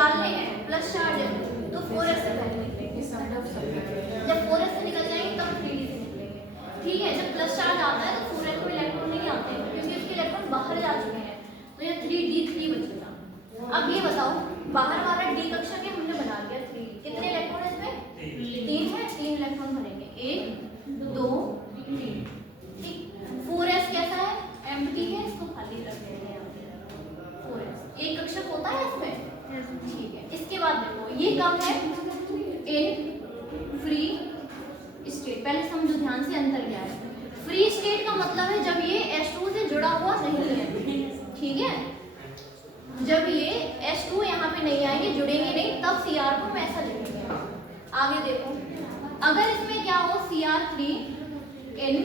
निकालने हैं plus charge है तो 4s से पहले निकलेंगे। जब 4s से निकल जाएंगे तब 3d से निकलेंगे। ठीक है, जब प्लस चार्ज आता है तो 4s में इलेक्ट्रॉन नहीं आते हैं क्योंकि उसके इलेक्ट्रॉन बाहर जा चुके हैं, तो ये 3d3 बचेगा। अब ये बताओ, बाहर वाला d कक्षक है, हमने बना लिया 3d, कितने इलेक्ट्रॉन है इसमें? 3 है, 3 इलेक्ट्रॉन भरेंगे, 1 2 3। ठीक, 4s कैसा है? एम्प्टी है, इसको खाली रख देंगे यहाँ पे। 4s एक कक्षक होता है इसमें। ठीक है, इसके बाद देखो ये कब है? In free state. पहले समझो ध्यान से, अंतर क्या है। फ्री स्टेट का मतलब है जब ये H2 से जुड़ा हुआ नहीं है। ठीक है, जब ये H2 यहाँ पे नहीं आएंगे, जुड़ेंगे नहीं, तब Cr को हम ऐसा लिखेंगे। आगे देखो, अगर इसमें क्या हो Cr3 इन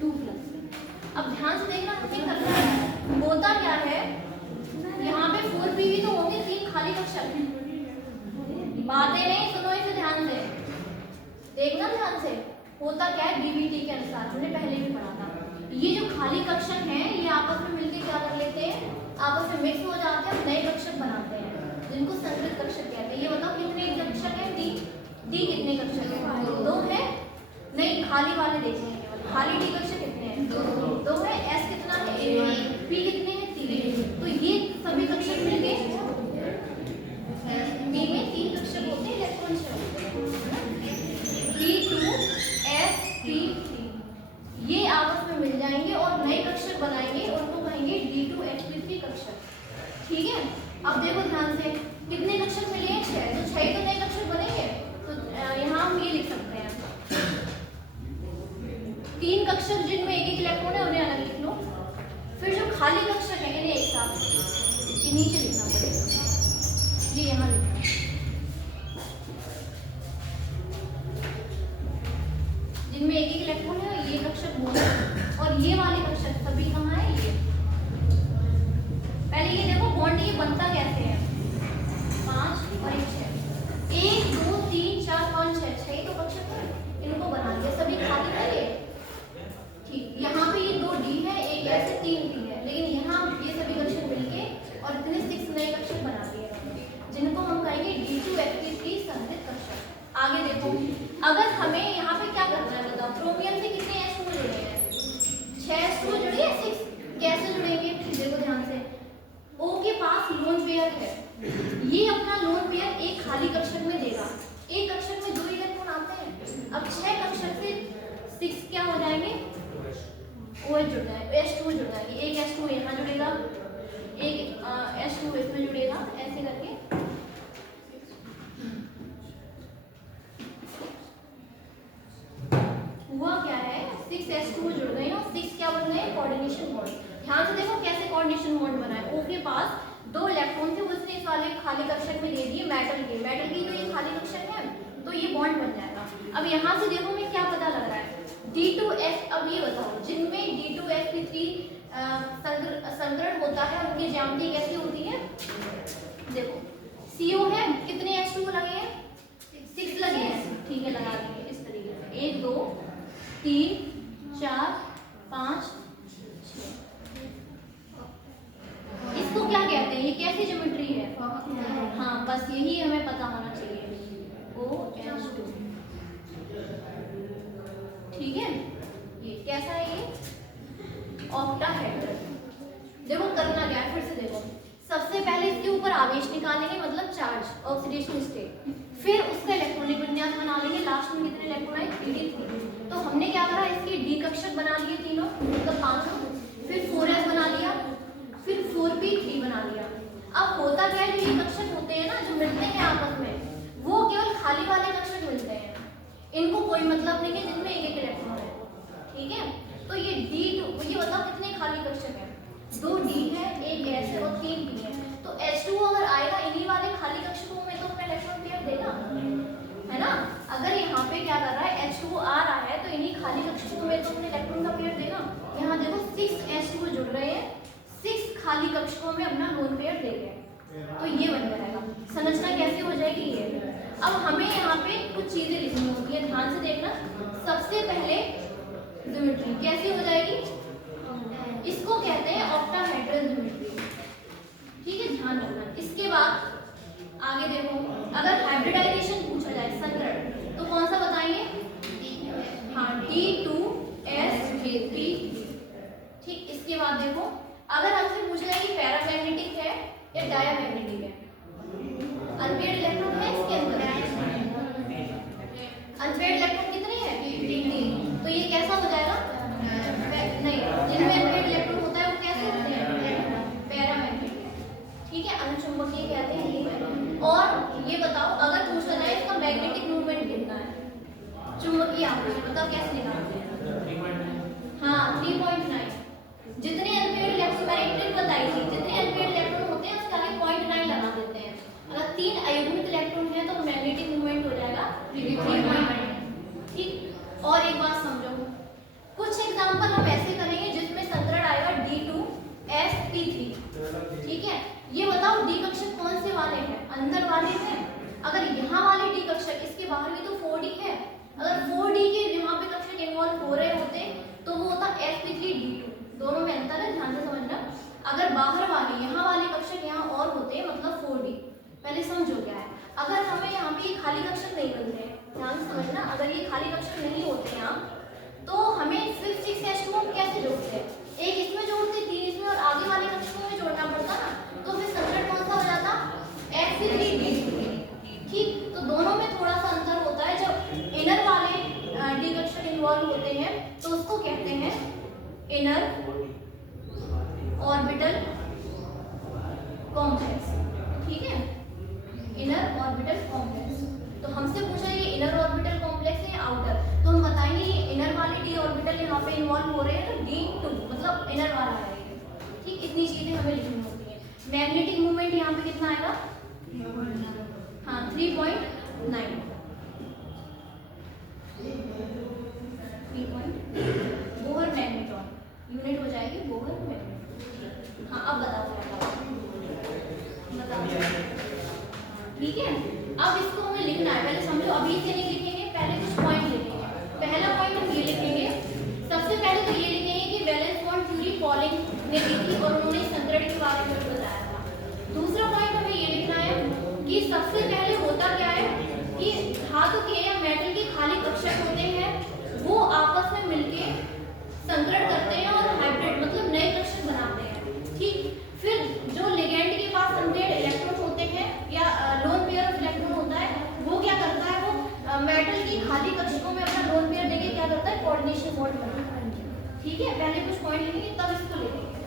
2+। अब ध्यान से देखना क्या करना है। होता क्या है, यहाँ पे 4pv तो होंगे, 3 खाली कक्षक। बातें नहीं सुनो इसे ध्यान से, देखना ध्यान से। होता क्या है, डीबीटी के अनुसार हमने पहले भी पढ़ा था, ये जो खाली कक्षक हैं ये आपस में मिलकर क्या कर लेते हैं, आपस में मिक्स हो जाते हैं, नए कक्षक बनाते हैं जिनको संकृत कक्षक कहते हैं। ये बताओ कितने कक्षक है? डी कितने कक्षक है? 2 है। नहीं, खाली वाले देखेंगे, खाली डी कक्षक कितने हैं? 2 है। एस कितना है? पी कितने हैं? 3। तो ये सभी कक्षक मिलके बी में 3 कक्षक होते हैं, इलेक्ट्रॉन D2sp3। ये आपस में मिल जाएंगे और नए कक्षक बनाएंगे, उनको कहेंगे D2sp3 कक्षक। ठीक है, अब देखो ध्यान से, कितने कक्षक मिले हैं? 6। तो 6 तो नए कक्षक बनेंगे, तो यहाँ हम ये लिख सकते हैं 3 कक्षक जिनमें एक इलेक्ट्रॉन है उन्हें अलग लिख लो। फिर जो खाली कक्षक है इन्हें एक साथ नीचे लिखना पड़ेगा, ये यहाँ लिखना। जिनमें एक इलेक्ट्रॉन है ये कक्षक बोलो, और ये वाले कक्षक सभी कहाँ है? ये पहले ये देखो बॉन्ड ये बनता कैसे है। 5 और 1 6, 1 2 3 4 5 6, 6 तो कक्षक है, इनको बना लिया, सभी खाली है ये। ठीक, यहाँ पे ये 2 डी है, एक ऐसे 3 डी है, लेकिन यहाँ ये सभी कक्षक मिलके और इतने 6 नए कक्षक बना लिए जिनको हम कहेंगे D2sp3 संकृत कक्षक। आगे देखो, अगर हमें यहाँ पे क्या करना है बताओ, क्रोमियम से कितने H2 जुड़े हैं? 6 H2 जुड़े हैं, 6 कैसे जुड़ेंगे? देखो ध्यान से, O के पास लोन पेयर है, ये अपना लोन पेयर एक खाली कक्षक में देगा। एक कक्षक में 2 इलेक्ट्रॉन आते हैं, अब 6 कक्षक से 6 क्या हो जाएंगे? OH जुड़ जाएंगे, H2 जुड़ जाएंगे। एक H2 यहाँ जुड़ेगा, एक H2 इसमें जुड़ेगा, ऐसे करके हुआ क्या है, 6 H2 जुड़ गए और 6 क्या बन गए? Coordination bond. ध्यान से देखो कैसे कोऑर्डिनेशन बॉन्ड बना है। O के पास 2 इलेक्ट्रॉन थे, उसने इस वाले खाली कक्षक में दे दिए मेटल की तो ये खाली कक्षक है, तो ये बॉन्ड बन जाएगा। अब यहाँ से देखो मैं क्या पता लग रहा है, D2S। अब ये बताओ जिनमें D2sp3 संकरण होता है उनकी ज्यामिति कैसी होती है? देखो CO है, कितने H2 लगे हैं? 6 लगे हैं। ठीक है, लगा देंगे इस तरीके से, 1 2 3 4 5 6। इसको क्या कहते हैं? ये कैसी ज्योमेट्री है? हाँ, बस यही हमें पता होना चाहिए, OH2। ठीक है, ये कैसा है? ये ऑक्टाहेड्रल। देखो करना क्या है, फिर से देखो, सबसे पहले इसके ऊपर आवेश निकालेंगे, मतलब चार्ज, ऑक्सीडेशन स्टेट, फिर उसका इलेक्ट्रॉनिक विन्यास बना लेंगे। लास्ट में कितने इलेक्ट्रॉन आए? 3d3। तो हमने क्या करा, इसके डी कक्षक बना लिए तीनों, मतलब 5, फिर 4s बना लिया, फिर 4p3 बना लिया। अब होता क्या है, जो ये कक्षक होते हैं ना, जो मिलते हैं आपस में, वो केवल खाली वाले कक्षक मिलते हैं, इनको कोई मतलब नहीं है जिनमें एक इलेक्ट्रॉन है। ठीक है, तो ये D2, ये बताओ कितने खाली कक्षक है? 2 D है, एक गैस है और 3 P है। तो H2 अगर आएगा इन्हीं वाले खाली कक्षकों में तो अपना इलेक्ट्रॉन पेयर देगा, है ना। अगर यहाँ पे क्या कर रहा है, H2 आ रहा है तो इन्हीं खाली कक्षकों में तो अपने इलेक्ट्रॉन का पेयर देगा। यहाँ देखो 6 H2 जुड़ रहे हैं, 6 खाली कक्षकों में अपना लोन पेयर दे गए, तो ये बन जाएगा। संरचना कैसी हो जाएगी? ये। अब हमें यहाँ पे कुछ चीजें लिखनी होती है, ध्यान से देखना। सबसे पहले ज्योमेट्री कैसी हो जाएगी? इसको कहते हैं ऑक्टाहेड्रल ज्योमेट्री। अगर हमसे पूछा जाए कि पैरामैग्नेटिक है या डायमैग्नेटिक है, अनपेयर्ड इलेक्ट्रॉन है इसके अंदर, अनपेयर्ड इलेक्ट्रॉन कितने हैं? 3। तो ये कैसा हो जाएगा? नहीं, जिनमें अनपेयर्ड इलेक्ट्रॉन होता है वो कैसे होते हैं? पैरामैग्नेटिक। ठीक है, अनुचुंबकीय कहते हैं ये। और ये बताओ, अगर पूछा जाए इसका मैग्नेटिक मूवमेंट कितना है, चुंबकीय आवेश, बताओ कैसे निकालते हैं? हाँ, 3.9। जितने अनपेयर्ड इलेक्ट्रॉन, मैंने एक ट्रिक बताई थी, जितने अनपेयर्ड इलेक्ट्रॉन होते हैं उसके आगे 0.9 लगा देते हैं। अगर 3 अयुग्मित इलेक्ट्रॉन है तो मैग्नेटिक मूवमेंट हो जाएगा 3.9। ठीक, और एक बात समझो, कुछ एग्जांपल हम ऐसे करेंगे जिसमें संतरण आएगा D2sp3। ठीक है, ये बताओ डी कक्षक कौन से वाले हैं? अंदर वाले हैं। अगर यहाँ वाले डी कक्षक, इसके बाहर भी तो 4D है, अगर 4D के यहाँ पे कक्षक इन्वॉल्व हो रहे होते तो वो होता sp3d2। दोनों में अंतर है, ध्यान से समझना। अगर बाहर वाले, यहाँ वाले कक्षक यहाँ और होते मतलब 4D। पहले समझो क्या है, अगर हमें यहाँ पे ये खाली कक्षक नहीं मिलते, ध्यान से समझना, अगर ये खाली कक्षक नहीं होते यहाँ तो हमें 5, 6 H2O कैसे जोड़ते हैं? एक इसमें जोड़ते, 3 इसमें और आगे वाले कक्षकों में जोड़ना पड़ता ना, तो फिर संतरण कौन सा हो जाता? sp3d2। ठीक, तो दोनों में थोड़ा सा अंतर होता है। जब इनर वाले डी कक्षक इन्वॉल्व होते हैं तो उसको कहते हैं इनर ऑर्बिटल कॉम्प्लेक्स। ठीक है, इनर ऑर्बिटल कॉम्प्लेक्स। तो हमसे पूछा ये इनर ऑर्बिटल कॉम्प्लेक्स है या आउटर, तो हम बताएंगे ये इनर वाले डी ऑर्बिटल यहाँ पे इन्वॉल्व हो रहे हैं तो D2 मतलब इनर वाला है। ठीक, इतनी चीजें हमें लिखनी होती हैं। मैग्नेटिक मूवमेंट यहाँ पे कितना आएगा? हाँ, 3.9। बोहर मैग्नेट्रॉन यूनिट हो जाएगी, बोहर मैग्नेट्रॉन। हाँ, अब बताओ क्या बताओ। ठीक है, अब इसको हमें लिखना है, पहले समझो, अभी इसे नहीं लिखेंगे, पहले कुछ पॉइंट लिखेंगे। पहला पॉइंट हम ये लिखेंगे, सबसे पहले तो ये लिखेंगे कि वैलेंस बॉन्ड थ्योरी पॉलिंग ने दी थी और उन्होंने संतरण के बारे में बताया था। दूसरा पॉइंट हमें ये लिखना है कि सबसे पहले होता क्या है कि धातु के या मेटल के खाली कक्षक होते हैं, वो आपस में मिलके संतरण करते हैं और हाइब्रिड मतलब नए कक्षक बनाते हैं। ठीक, फिर जो लिगेंड के पास अनपेयर्ड इलेक्ट्रॉन होते हैं या लोन पेयर ऑफ इलेक्ट्रॉन होता है, वो क्या करता है, वो मेटल की खाली कक्षकों में अपना लोन पेयर लेके क्या करता है, कोऑर्डिनेशन बॉन्ड बनाता है। ठीक है, पहले कुछ पॉइंट लिखेंगे तब इसको लिखेंगे।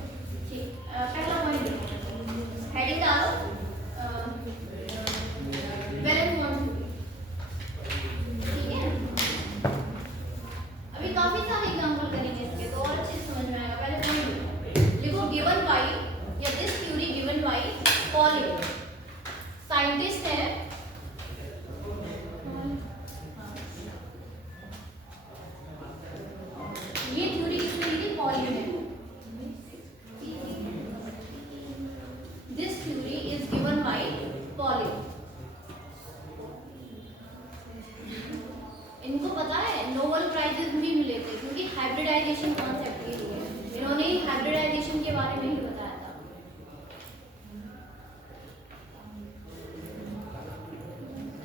ठीक, पहला पॉइंट हेडिंग डालो, वैलेंस बॉन्ड। ठीक है, अभी काफी सारे एग्जांपल करेंगे इसके, तो और अच्छे से समझ में आएगा। पहले पॉइंट लिखो, गिवन बाय या this theory given by polling, scientist है। ये थ्योरी किसने दी थी? पॉलिंग ने। This theory is given by polling. इनको पता है नोबेल प्राइजेस भी मिले थे क्योंकि हाइब्रिडाइजेशन कॉन्सेप्ट के लिए इन्होंने ही हाइब्रिडाइजेशन के बारे में ही बताया था।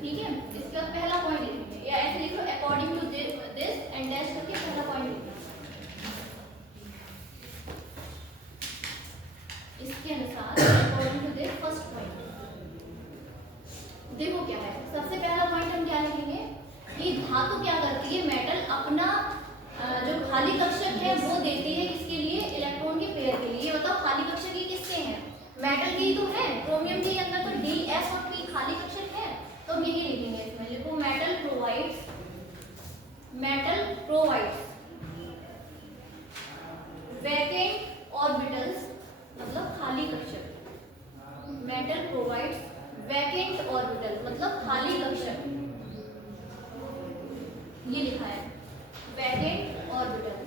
ठीक है, इसके बाद पहला पॉइंट लिखेंगे या ऐसे लिखो, according to this and dash करके पहला पॉइंट लिखना। इसके अनुसार according to this first point. देखो क्या है, सबसे पहला पॉइंट हम क्या लिखेंगे कि धातु क्या करती है, मेटल अपना जो खाली कक्षक है वो देती है किसके लिए, इलेक्ट्रॉन के पेयर के लिए। ये बताओ खाली कक्षक ये किसके हैं, मेटल के ही तो है। क्रोमियम के अंदर तो D, S और P खाली कक्षक है, तो हम यही लिखेंगे। इसमें लिखो मेटल प्रोवाइड्स वैकेंट ऑर्बिटल्स मतलब खाली कक्षक। मेटल प्रोवाइड्स वैकेंट ऑर्बिटल मतलब खाली कक्षक, ये लिखा है वैकेंट ऑर्बिटल्स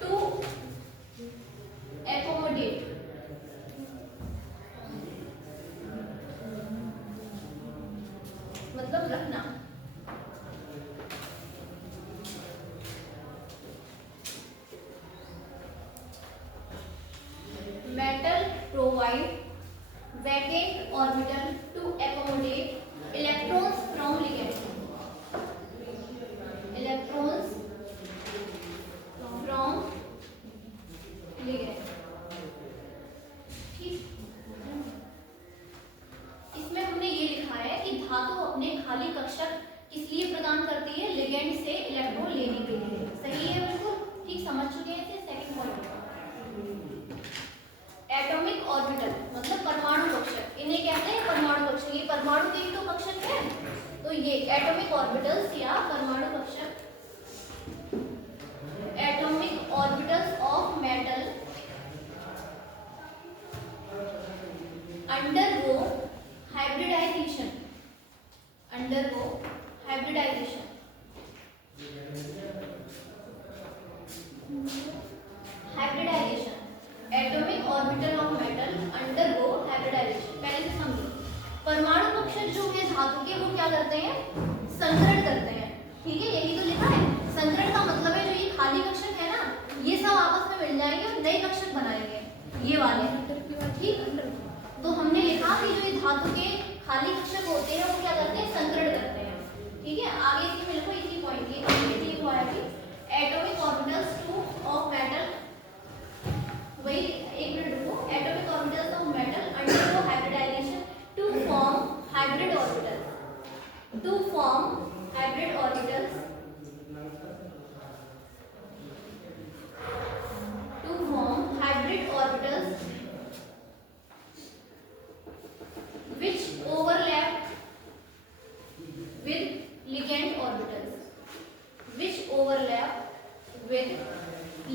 टू एकोमोडेट मतलब रखना। Metal provide vacant orbital to accommodate electrons from ligand, electrons from कि वो क्या करते हैं, संकरण करते हैं। ठीक है, यही तो लिखा है। संकरण का मतलब है जो ये खाली कक्षक है ना, ये सब आपस में मिल जाएंगे और नए कक्षक बनाएंगे, ये वाले। ठीक, तो हमने लिखा कि जो ये धातु के खाली कक्षक होते हैं वो क्या करते हैं, संकरण करते हैं। ठीक है, आगे इसकी मिल को इसी पॉइंट की लिखा है कि atomic orbitals to of metal, वही एक मिनट रुको, atomic orbitals of metal undergo hybridization to form hybrid orbitals, to form hybrid orbitals, to form hybrid orbitals which overlap with ligand orbitals, which overlap with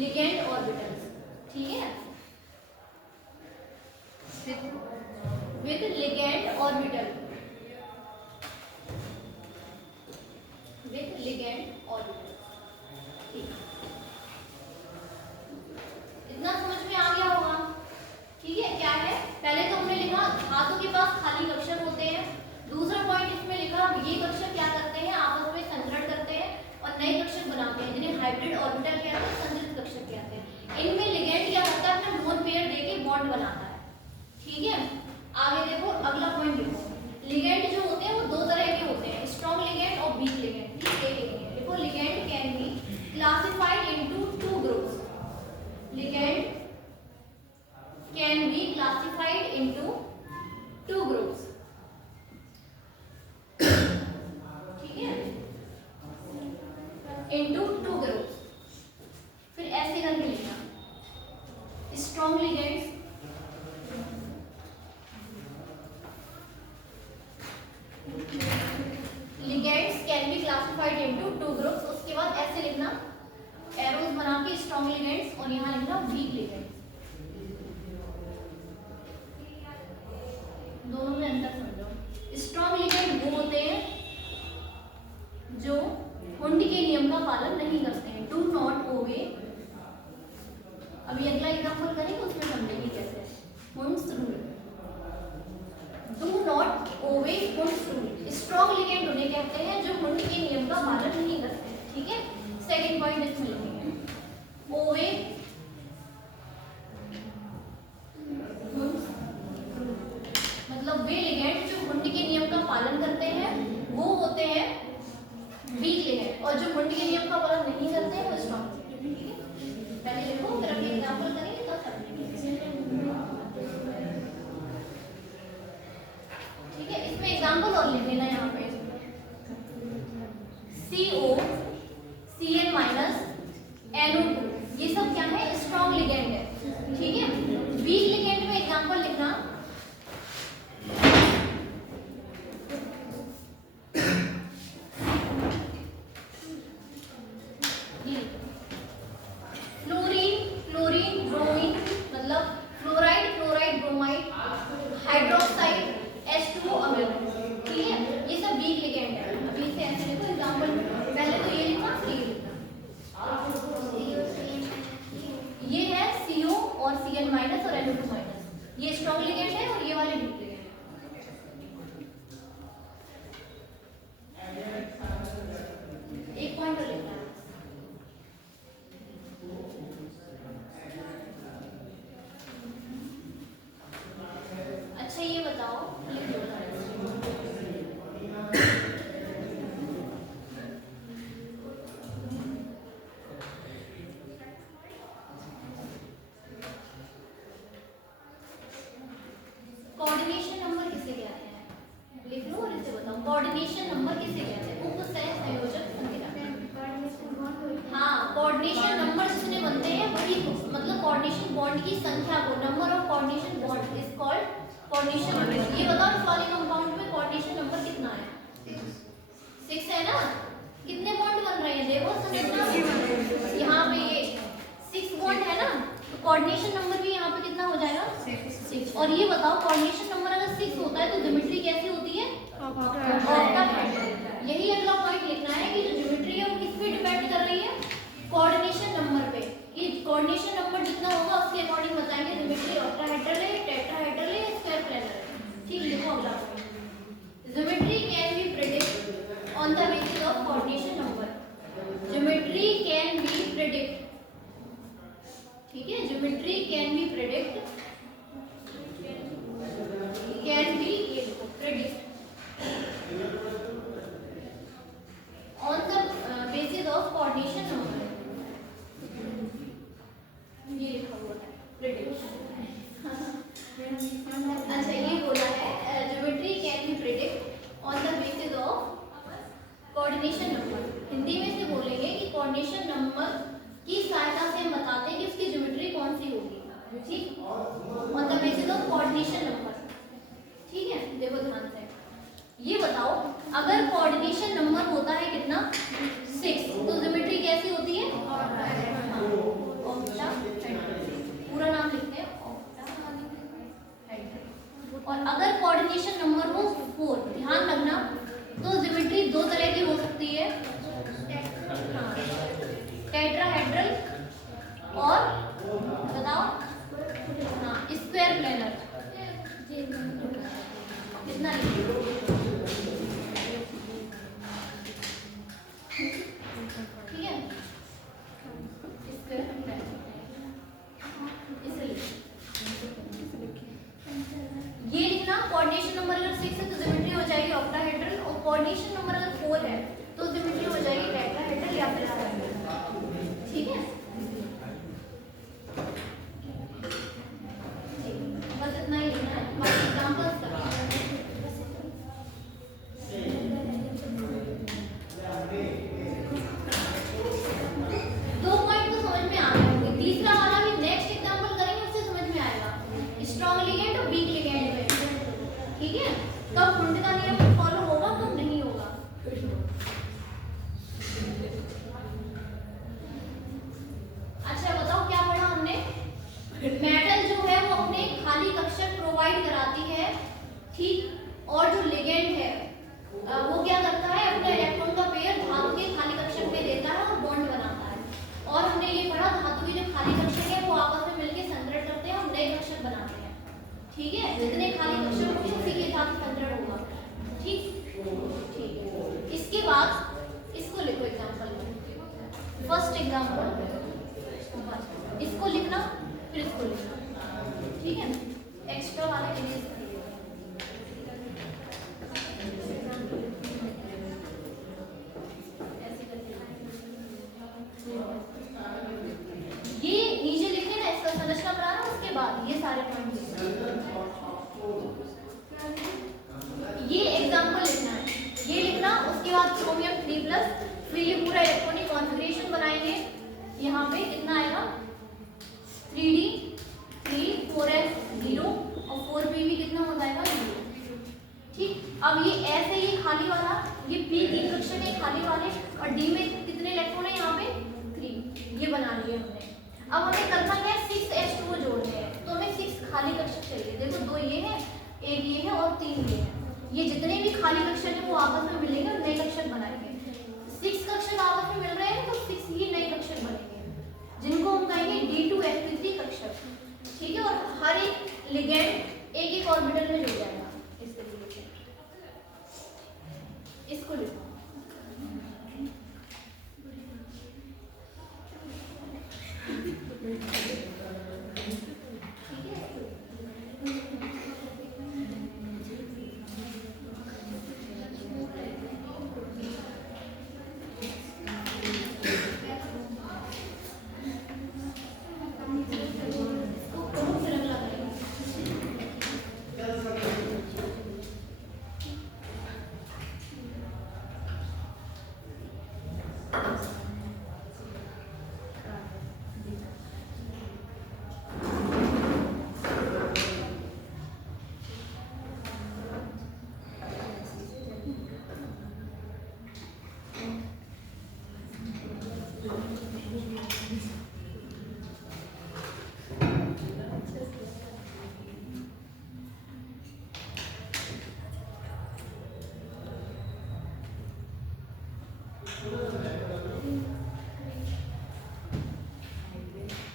ligand orbitals। ठीक है, with ligand orbital, with ligand orbital। ठीक, इतना समझ में आ गया होगा। ठीक है, क्या है, पहले तो हमने लिखा धातु के पास खाली कक्षक होते हैं। दूसरा पॉइंट इसमें लिखा ये कक्षक क्या करते हैं, आपस में संकरण करते हैं और नए कक्षक बनाते हैं, जिन्हें हाइब्रिड ऑर्बिटल कहते हैं, संतृप्त कक्षक कहते हैं। इनमें लिगैंड क्या करता है, अपना लोन पेयर देके बॉन्ड बनाता है। ठीक है, आगे देखो अगला पॉइंट लिखो। लिगैंड जो होते हैं वो दो तरह के होते हैं, स्ट्रॉन्ग लिगैंड और वीक लिगैंड। ठीक है, देखो ligand can be classified into two groups, ligand can be classified into two groups। ठीक है, into two groups। फिर ऐसे करके लिखना, strong ligands ligands can be classified into two groups। उसके बाद ऐसे लिखना, एरोज बना के strong ligands और यहाँ लिखना weak ligands। दोनों में अंतर समझो। स्ट्रॉन्ग लिगैंड वो होते हैं जो हुंड के नियम का पालन नहीं करते हैं, डू नॉट ओबे। अभी अगला एग्जांपल करेंगे, उसमें समझेंगे कैसे। Hund's rule, do not obey Hund's rule. Strong ligand उन्हें कहते हैं जो हुंड के नियम का पालन नहीं करते। ठीक है, सेकंड पॉइंट इसमें लिखेंगे, ओबे मतलब वे लिगैंड जो हुंड के नियम का पालन करते हैं वो होते हैं वीक लिगैंड, और जो हुंड के नियम का पालन नहीं करते हैं वो स्ट्रॉन्ग लिगैंड। ठीक है, पहले लिखो फिर अपने एग्जांपल करेंगे तो समझेंगे। ठीक है, इसमें एग्जांपल और लिख लेना यहाँ पे, CO Cl माइनस NO2, ये सब क्या है, स्ट्रॉन्ग लिगैंड है। ठीक है, वीक लिगैंड में एग्जांपल लिखना, ये स्ट्रॉन्ग लिगैंड है और ये वाले वीक लिगैंड है। एक पॉइंट और लिखना है, अच्छा ये बताओ, कोऑर्डिनेशन नंबर किसे कहते हैं, लिख लो और इसे बताओ। कोऑर्डिनेशन नंबर किसे कहते हैं, उपसह संयोजक संख्या। हाँ, कोऑर्डिनेशन नंबर जितने बनते हैं वही, मतलब कोऑर्डिनेशन बॉन्ड की संख्या को, number of coordination bond is called coordination number. ये बताओ इस वाले कंपाउंड में कोऑर्डिनेशन नंबर कितना है, 6 है ना। कितने बॉन्ड बन रहे हैं, देखो यहाँ पे ये 6 बॉन्ड है ना, तो कोऑर्डिनेशन नंबर भी यहाँ पे कितना हो जाएगा, 6। और ये बताओ कोऑर्डिनेशन नंबर अगर 6 होता है तो ज्योमेट्री कैसी होती है, ऑक्टाहेड्रल। यही अगला पॉइंट लिखना है कि जो ज्योमेट्री है वो किस पे डिपेंड कर रही है, कोऑर्डिनेशन नंबर पे। ये कोऑर्डिनेशन नंबर जितना होगा उसके अकॉर्डिंग बताएंगे ज्योमेट्री ऑक्टाहेड्रल है, टेट्राहेड्रल है, स्क्वायर प्लेनर है। ठीक, लिखो अगला पॉइंट, ज्योमेट्री कैन बी ठीक है, geometry can be predict, can be ये देखो predict on the basis of coordination number, ये लिखा हुआ है प्रेडिक्ट। अच्छा ये बोला है geometry can be predict on the basis of coordination number. Hindi में से बोलेंगे कि कोऑर्डिनेशन नंबर की सहायता से हम बताते हैं कि उसकी ज्योमेट्री कौन सी होगी, ठीक, on the basis of coordination number. ठीक है, देखो ध्यान से ये बताओ, अगर कोऑर्डिनेशन नंबर होता है कितना 6, तो ज्योमेट्री कैसी होती है, पूरा नाम लिखते हैं और अगर कोऑर्डिनेशन नंबर हो 4, ध्यान रखना, तो ज्योमेट्री दो तरह की हो सकती है, टेट्राहेड्रल और बताओ हाँ स्क्वायर प्लेनर। कितना ठीक है, स्क्वायर प्लेनर इसलिए ये लिखना। कोऑर्डिनेशन नंबर अगर 6 है तो ज्योमेट्री हो जाएगी ऑक्टाहेड्रल, और कोऑर्डिनेशन नंबर अगर 4 है तो ज्योमेट्री हो जाएगी टेट्राहेड्रल या फिर स्क्वायर। ठीक है, बस इतना ही लिखना है, बाकी एग्जांपल्स दो पॉइंट तो समझ में आ गए होंगे, तीसरा वाला भी नेक्स्ट एग्जांपल करेंगे उससे समझ में आएगा, स्ट्रॉन्ग लिगेंड और वीक लिगेंड में। ठीक है, कब हुंड का नियम फॉलो होगा कब नहीं होगा। अच्छा बताओ क्या पढ़ा हमने, मेटल जो है वो अपने खाली कक्षक प्रोवाइड कराती है, ठीक, और जो लिगेंड है वो क्या करता है, अपने इलेक्ट्रॉन का पेयर धातु के खाली कक्षक में देता है और बॉन्ड बनाता है। और हमने ये पढ़ा धातु के जो खाली कक्षक है वो आपस में मिलकर संतरण करते हैं और नए कक्षक बनाते हैं। ठीक है, जितने खाली कक्षक होंगे उसी के साथ संतरण होगा। ठीक ठीक है, इसके बाद इसको लिखो एग्जांपल में, फर्स्ट एग्जांपल इसको लिखना फिर इसको लिखना। ठीक है, एक्स्ट्रा वाला इरेज करिए। ये नीचे लिखे ना, इसका संरचना बनाना, उसके बाद ये सारे पॉइंट ये एग्जांपल लिखना है, ये लिखना, उसके बाद क्रोमियम 3+, फिर ये पूरा इलेक्ट्रॉनिक कॉन्फ़िगरेशन बनाएंगे। यहाँ पे कितना आएगा 3D 3 4s 0 और 4p भी कितना हो जाएगा 0। ठीक, अब ये ऐसे ही खाली वाला, ये p की कक्षक है खाली वाले, और d में कितने इलेक्ट्रॉन है यहाँ पे 3, ये बना लिए हमने। अब हमें करना क्या है, 6s2 जोड़ने हैं, तो हमें 6 खाली कक्षक चाहिए। देखो 2 ये है, एक ये है और 3 ये है, ये जितने भी खाली कक्षक है वो आपस में मिलेंगे और नए कक्षक बनाएंगे। 6 कक्षक आपस में मिल रहे हैं तो 6 ही नए कक्षक बनेंगे, जिनको हम कहेंगे D2sp3 कक्षक। ठीक है, और हर एक लिगेंड एक एक ऑर्बिटल में जुड़ जाएगा। इसके लिए इसको लिखो,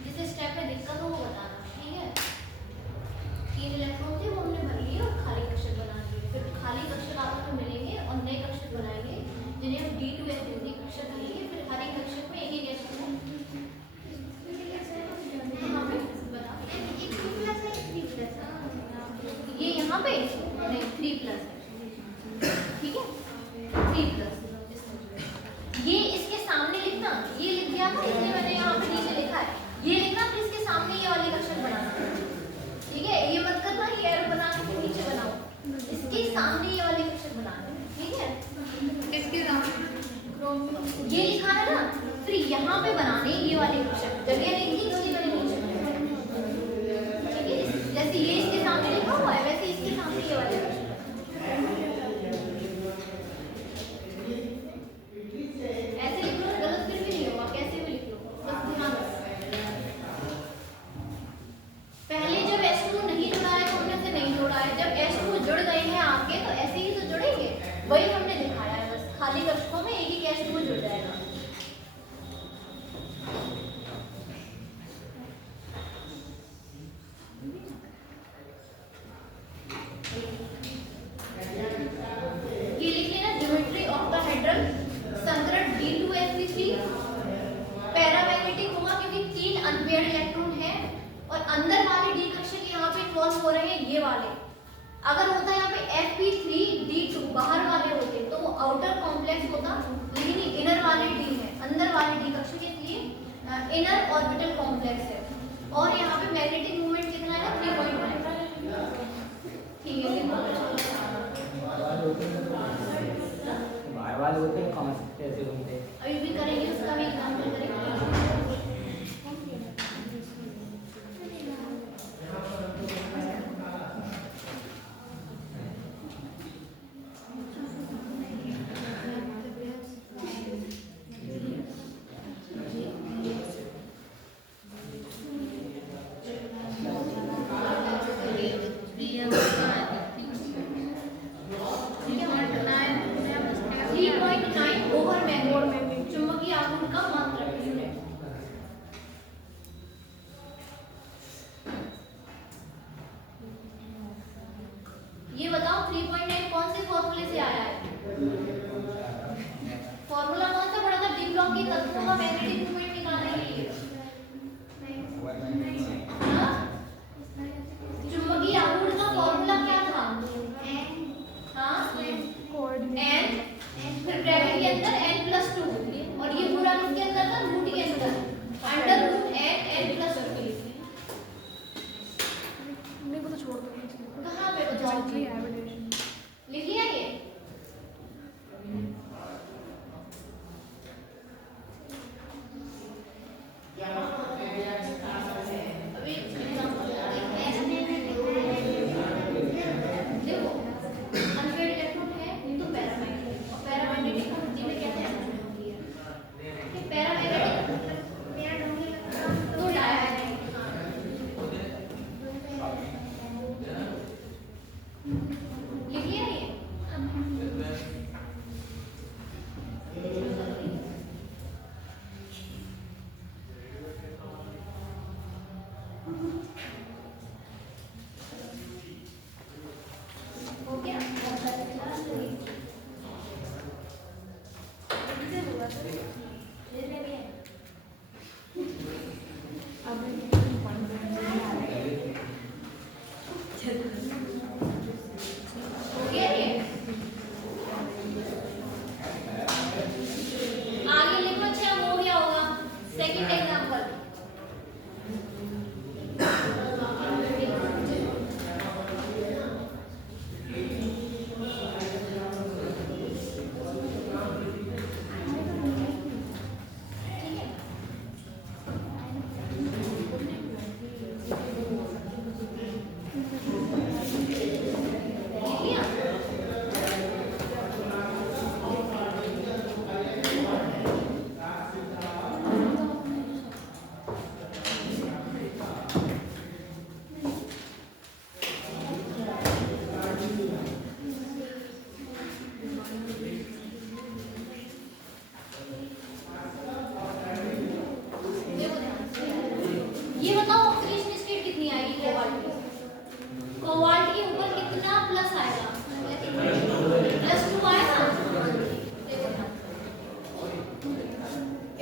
जिस स्टेप में दिक्कत हो वो बताना। ठीक है, 3 इलेक्ट्रॉन थे वो हमने भर लिए और खाली कक्षक बना लिए, फिर खाली कक्षक आपस में मिलेंगे और नए कक्षक बनाएंगे जिन्हें हम D2sp3 कक्षक कहेंगे। फिर हर एक कक्षक में एक एक हो रहे हैं ये वाले। अगर होता यहाँ पे Fp3D2 बाहर वाले होते तो वो आउटर कॉम्प्लेक्स होता, लेकिन ये इनर वाले डी है, अंदर वाले डी कक्षा के लिए इनर ऑर्बिटल कॉम्प्लेक्स है। और यहाँ पे मैग्नेटिक मोमेंट कितना है 3.9। ठीक है, बार बार होते हैं कहाँ से कैसे होते हैं? अभी भी करेंगे, उसका भी एग्जाम्पल करेंगे। ये बताओ 3.9 कौन से फॉर्मूले से आया है? फॉर्मूला कौन सा पढ़ा था? डी ब्लॉक के तत्वों का मैग्नेटिक मोमेंट निकालने के लिए। हाँ? चुंबकीय आघूर्ण का फॉर्मूला क्या था? हाँ? n, फिर ब्रैकेट के अंदर n+2, और ये पूरा किसके अंदर था? रूट के अंदर, √n+2। कहाँ पे बताओ? लिख लिया ये? अभी देखो, अनपेड इलेक्ट्रोड है तो पैरामैग्नेटिक, और पैरामैग्नेटिक को हिंदी में कहते हैं पैरामैग्नेटिक तो डायमैग्नेटिक। लिख लिया ये? हो गया? हो गया ये? आगे लिखो। अच्छा हो गया होगा। सेकंड एग्जांपल, ये बताओ ऑक्सीडेशन स्टेट कितनी आएगी कोबाल्ट की? कोबाल्ट के ऊपर कितना प्लस आएगा? +2 आएगा। देखो ना,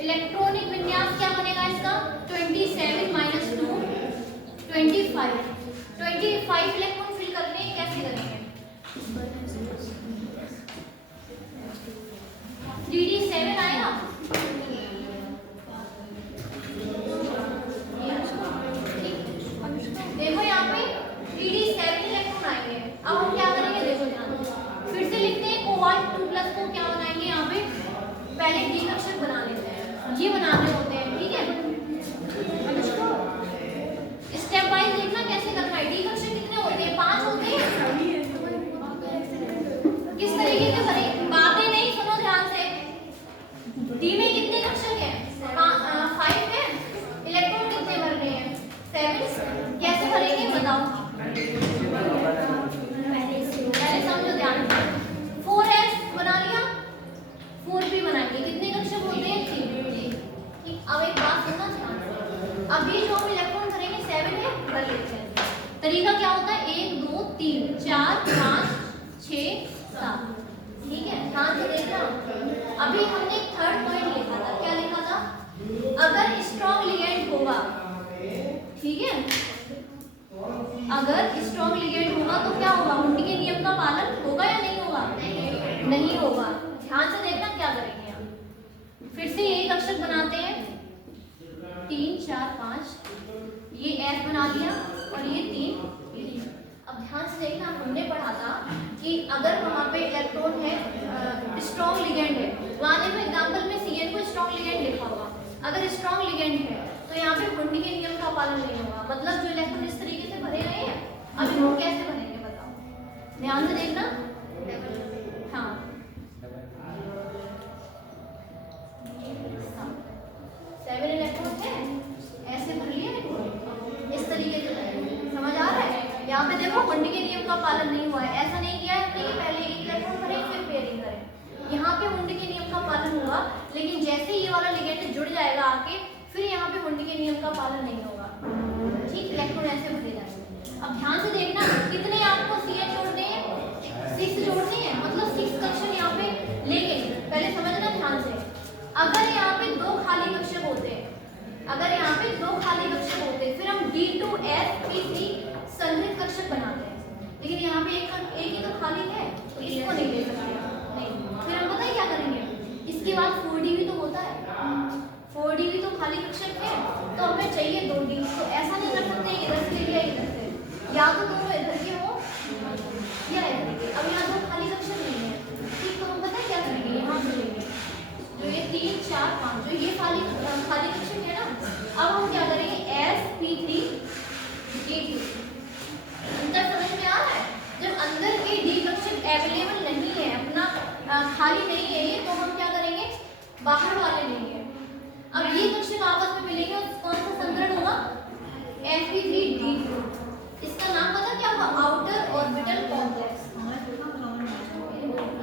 इलेक्ट्रॉनिक विन्यास क्या बनेगा इसका? 27 - 2 25 इलेक्ट्रॉन फिल करने कैसे करेंगे? 3d7 आएगा। देखो यहाँ पे 3d7 इलेक्ट्रॉन आएंगे। अब हम क्या करेंगे? देखो ध्यान, फिर से लिखते हैं कोबाल्ट 2+ को क्या बनाएंगे? यहाँ पे पहले डी कक्षक बना लेते हैं, ये बनाने होते हैं। ठीक है, स्टेप वाइज देखना कैसे करना है। डी कक्षक कितने होते हैं? 5 होते हैं। किस तरीके से भरे? बातें नहीं, सुनो ध्यान से। डी में कितने कक्षक हैं? 5 है। इलेक्ट्रॉन कितने भर रहे हैं? 7। कैसे भरेंगे बताओ? पहले समझो ध्यान से। 4s बना लिया, 4p बनाएंगे। कितने कक्षक होते हैं? 3। ठीक, अब एक बात सुनना ध्यान से। अब ये जो हम इलेक्ट्रॉन भरेंगे 7 है, भर लेते हैं। तरीका क्या होता है? 1 2 3 4 5 6 7। ठीक है, ध्यान से देखना। अभी हमने थर्ड पॉइंट लिखा था। क्या लिखा था? अगर स्ट्रॉन्ग लिगेंड होगा, ठीक है, अगर स्ट्रॉन्ग लिगेंड होगा तो क्या होगा, हुंडी के नियम का पालन होगा या नहीं होगा, नहीं होगा। ध्यान से देखना क्या करेंगे हम, फिर से यही कक्षक बनाते हैं 3 4 5, ये S बना दिया और ये 3। अब ध्यान से देखना, हमने पढ़ा था कि अगर वहाँ पे इलेक्ट्रॉन है स्ट्रॉन्ग लिगेंड है, वहाँ देखो एग्जाम्पल में Cn को स्ट्रॉन्ग लिगेंड लिखा होगा, अगर स्ट्रॉन्ग लिगेंड है तो यहाँ पे हुंडी के नियम का पालन नहीं होगा, मतलब जो इलेक्ट्रॉन इस तरीके से भरे गए हैं, अब इनको कैसे भरेंगे बताओ, ध्यान से देखना। हाँ 7 इलेक्ट्रॉन है, ऐसे भर लिया इनको, इस तरीके से समझ आ रहा है। यहाँ पे देखो हुंडी के नियम का पालन नहीं हुआ है, ऐसा नहीं किया है हमने कि पहले एक इलेक्ट्रॉन भरे फिर पेयरिंग करें। यहाँ पे हुंडी के नियम का पालन होगा, लेकिन जैसे ये वाला लिगेंड जुड़ जाएगा आके, फिर यहाँ पे हुंडी के नियम का पालन नहीं होगा, ठीक, इलेक्ट्रॉन ऐसे भरे जाएंगे। अब ध्यान से देखना, कितने आपको Cn जोड़ने हैं, 6 जोड़ने हैं, मतलब 6 कक्षक यहाँ पे। लेकिन पहले समझना ध्यान से, अगर यहाँ पे 2 खाली कक्षक होते हैं, अगर यहाँ पे 2 खाली कक्षक होते हैं, फिर हम D2sp3 संग्रहित कक्षक बनाते हैं, लेकिन यहाँ पे एक ही तो खाली है, तो इसको नहीं ले सकते नहीं। फिर हम पता है क्या करेंगे, इसके बाद 4D भी तो होता है, 4D भी तो खाली कक्षक है, तो हमें चाहिए 2D, तो ऐसा नहीं कर सकते इधर से या इधर से, या तो दोनों इधर के हो या इधर के। अब यहाँ 2 खाली कक्षक नहीं है, ठीक, तो हम पता है क्या करेंगे, यहाँ से लेंगे जो ये 3 4 5 जो ये खाली कक्षक है ना, अब हम क्या करेंगे sp3 d2। अंतर समझ में आ रहा है, जब अंदर के डी कक्षक अवेलेबल नहीं है, अपना खाली नहीं है ये, तो हम क्या करेंगे, बाहर वाले लेंगे। अब ये कक्षक आपस में मिलेंगे और कौन सा संकरण होगा, sp3d2। इसका नाम पता क्या हुआ, आउटर ऑर्बिटल कॉम्प्लेक्स।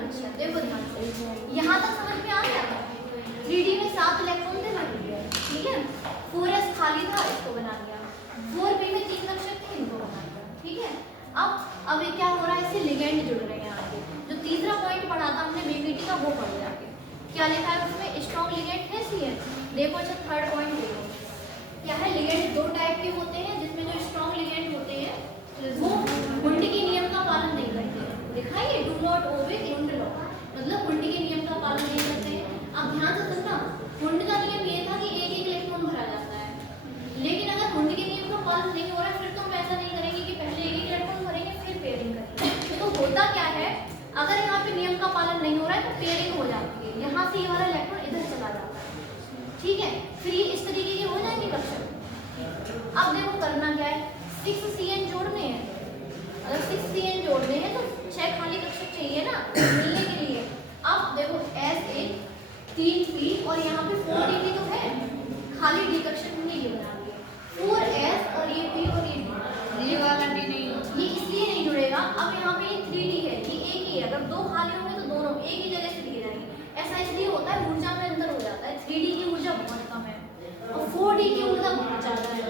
अच्छा देखो ध्यान से, यहाँ तक समझ में आ गया। 3D में 7 इलेक्ट्रॉन थे ना, ठीक है, 4s खाली था, इसको बना लिया, 4p में 3 कक्षक थे, इनको बना लिया, ठीक है। अब ये क्या हो रहा है, इससे लिगेंड जुड़ रहे हैं आगे। जो तीसरा पॉइंट पढ़ा था हमने बीपीटी का, वो पढ़ जाके क्या लिखा है उसमें, स्ट्रॉन्ग लिगेंड है Cn। देखो अच्छा थर्ड पॉइंट देखो क्या है, लिगेंड 2 टाइप के होते हैं, जिसमें जो स्ट्रॉन्ग लिगेंड होते हैं वो हुंडी के नियम का पालन नहीं करते हैं, दिखाइए डू नॉट ओबे हुंडी लॉ, मतलब हुंडी के नियम का पालन नहीं करते हैं। अब ध्यान से सुनना, हुंडी का नियम ये था कि एक इलेक्ट्रॉन भरा जाता है, लेकिन अगर हुंडी के नियम का पालन नहीं हो रहा है, फिर तो हम ऐसा नहीं करेंगे कि पहले एक इलेक्ट्रॉन भरेंगे फिर पेयरिंग करेंगे। तो होता क्या है, अगर यहाँ पे नियम का पालन नहीं हो रहा है तो पेयरिंग हो जाती है, यहाँ से ये वाला इलेक्ट्रॉन इधर चला जाता है, ठीक है, फिर ये इस तरीके के हो जाएंगे कक्षक। अब देखो करना क्या है, 6 Cn जोड़ने हैं, अगर 6 Cn जोड़ने हैं तो 6 खाली कक्षक चाहिए ना मिलने के लिए। अब देखो S1 3p और यहाँ पे 4d भी तो है, खाली d कक्षक हमने ये बना दिया, 4s और ये p और ये वाला d नहीं, ये इसलिए नहीं जुड़ेगा। अब यहाँ पे ये 3d है, ये एक ही है, अगर 2 खाली होंगे तो दोनों एक ही जगह से दिए जाएंगे। ऐसा इसलिए होता है, ऊर्जा में अंतर हो जाता है, 3d की ऊर्जा बहुत कम है और 4d की ऊर्जा बहुत ज़्यादा है।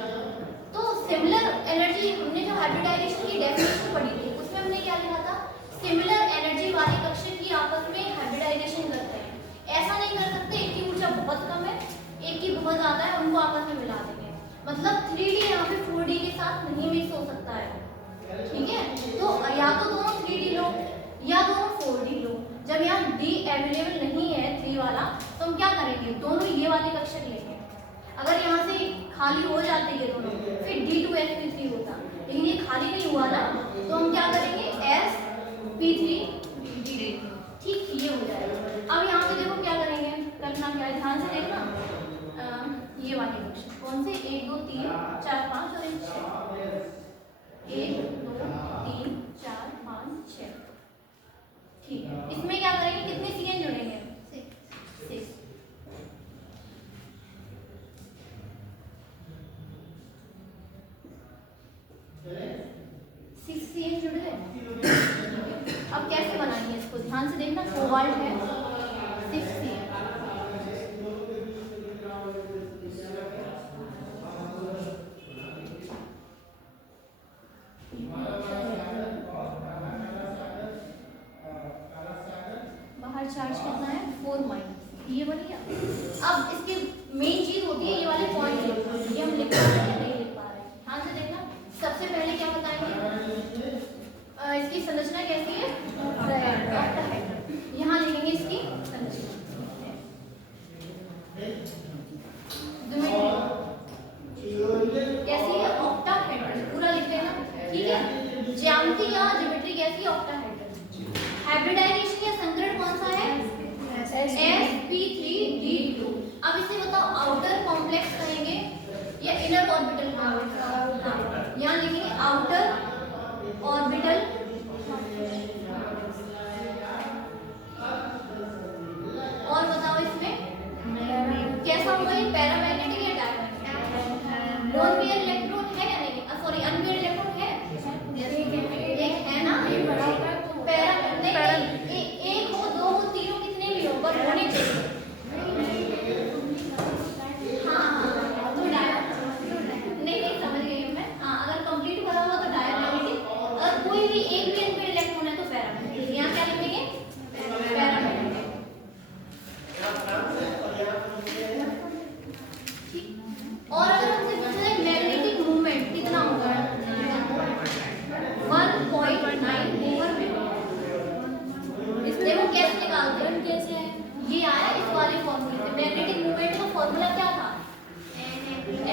तो सिमिलर एनर्जी, हमने जो हाइब्रिडाइजेशन की डेफिनेशन पढ़ी थी उसमें हमने क्या लिखा था, सिमिलर एनर्जी वाले कक्षक की आपस में हाइब्रिडाइजेशन करते हैं। ऐसा नहीं कर सकते एक की ऊर्जा बहुत कम है एक की बहुत ज़्यादा है, उनको आपस में मिला देंगे, मतलब 3d यहाँ पे 4d के साथ नहीं मिक्स हो सकता है, ठीक है। तो या तो दोनों 3d लो या दोनों 4d लो। जब यहाँ d अवेलेबल नहीं है 3 वाला, तो हम क्या करेंगे, दोनों ये वाले कक्षक लेंगे। अगर यहाँ से खाली हो जाते ये दोनों, फिर D2sp3 होता, लेकिन ये खाली नहीं हुआ ना, तो हम क्या करेंगे sp3d, ठीक, ये हो जाएगा। अब यहाँ पे देखो क्या करेंगे, करना क्या है, ध्यान से देखना, ये वाले कक्षक कौन से, 1 2 3 4 5 और 6, 1 2 3 4 5 6, ठीक है। इसमें क्या करेंगे, कितने Cn जुड़ेंगे, 6। Cn जुड़ गए। अब कैसे बनाएंगे इसको, ध्यान से देखना, कोबाल्ट है 6Cn, बाहर चार्ज कितना है 4-, ये बन गया। अब इसके मेन चीज होती है ये वाले पॉइंट, ये हम लिख पा रहे हैं या नहीं लिख पा रहे हैं, ध्यान से देखना। सबसे पहले क्या बताएंगे, इसकी संरचना कैसी है? ऑक्टाहेड्रल। यहाँ लिखेंगे इसकी संरचना कैसी है? ऑक्टाहेड्रल। पूरा लिख लेना, ठीक है। ज्यामिति या ज्योमेट्री कैसी है? ऑक्टाहेड्रल। हाइब्रिडाइजेशन या संकरण कौन सा है? sp3d2। अब इसे बताओ, आउटर कॉम्प्लेक्स कहेंगे या इनर ऑर्बिटल कहेंगे? यहाँ लिखेंगे आउटर ऑर्बिटल और बताओ इसमें कैसा होगा ये? पैरामैग्नेटिक या डायमैग्नेटिक? नॉन पेयर इलेक्ट्रॉन है या नहीं? सॉरी, अनपेयर इलेक्ट्रॉन है? एक है ना? एक हो, दो हो, तीनों, कितने भी हो, बस होने चाहिए। हाँ, तो नहीं समझ गई मैं। हाँ, अगर कंप्लीट भरा हुआ तो डायमैग्नेटिक, अगर कोई भी एक भी अनपेयर इलेक्ट्रॉन है तो पैरामैग्नेटिक। यहाँ क्या लिखेंगे? पैरामैग्नेटिक। और अगर हमसे पूछा जाए मैग्नेटिक मूवमेंट कितना होगा? 1.9/m। देखो कैसे निकालते हैं? कैसे है? ये आया इस वाले फॉर्मूले से। मैग्नेटिक मूवमेंट का फॉर्मूला क्या था?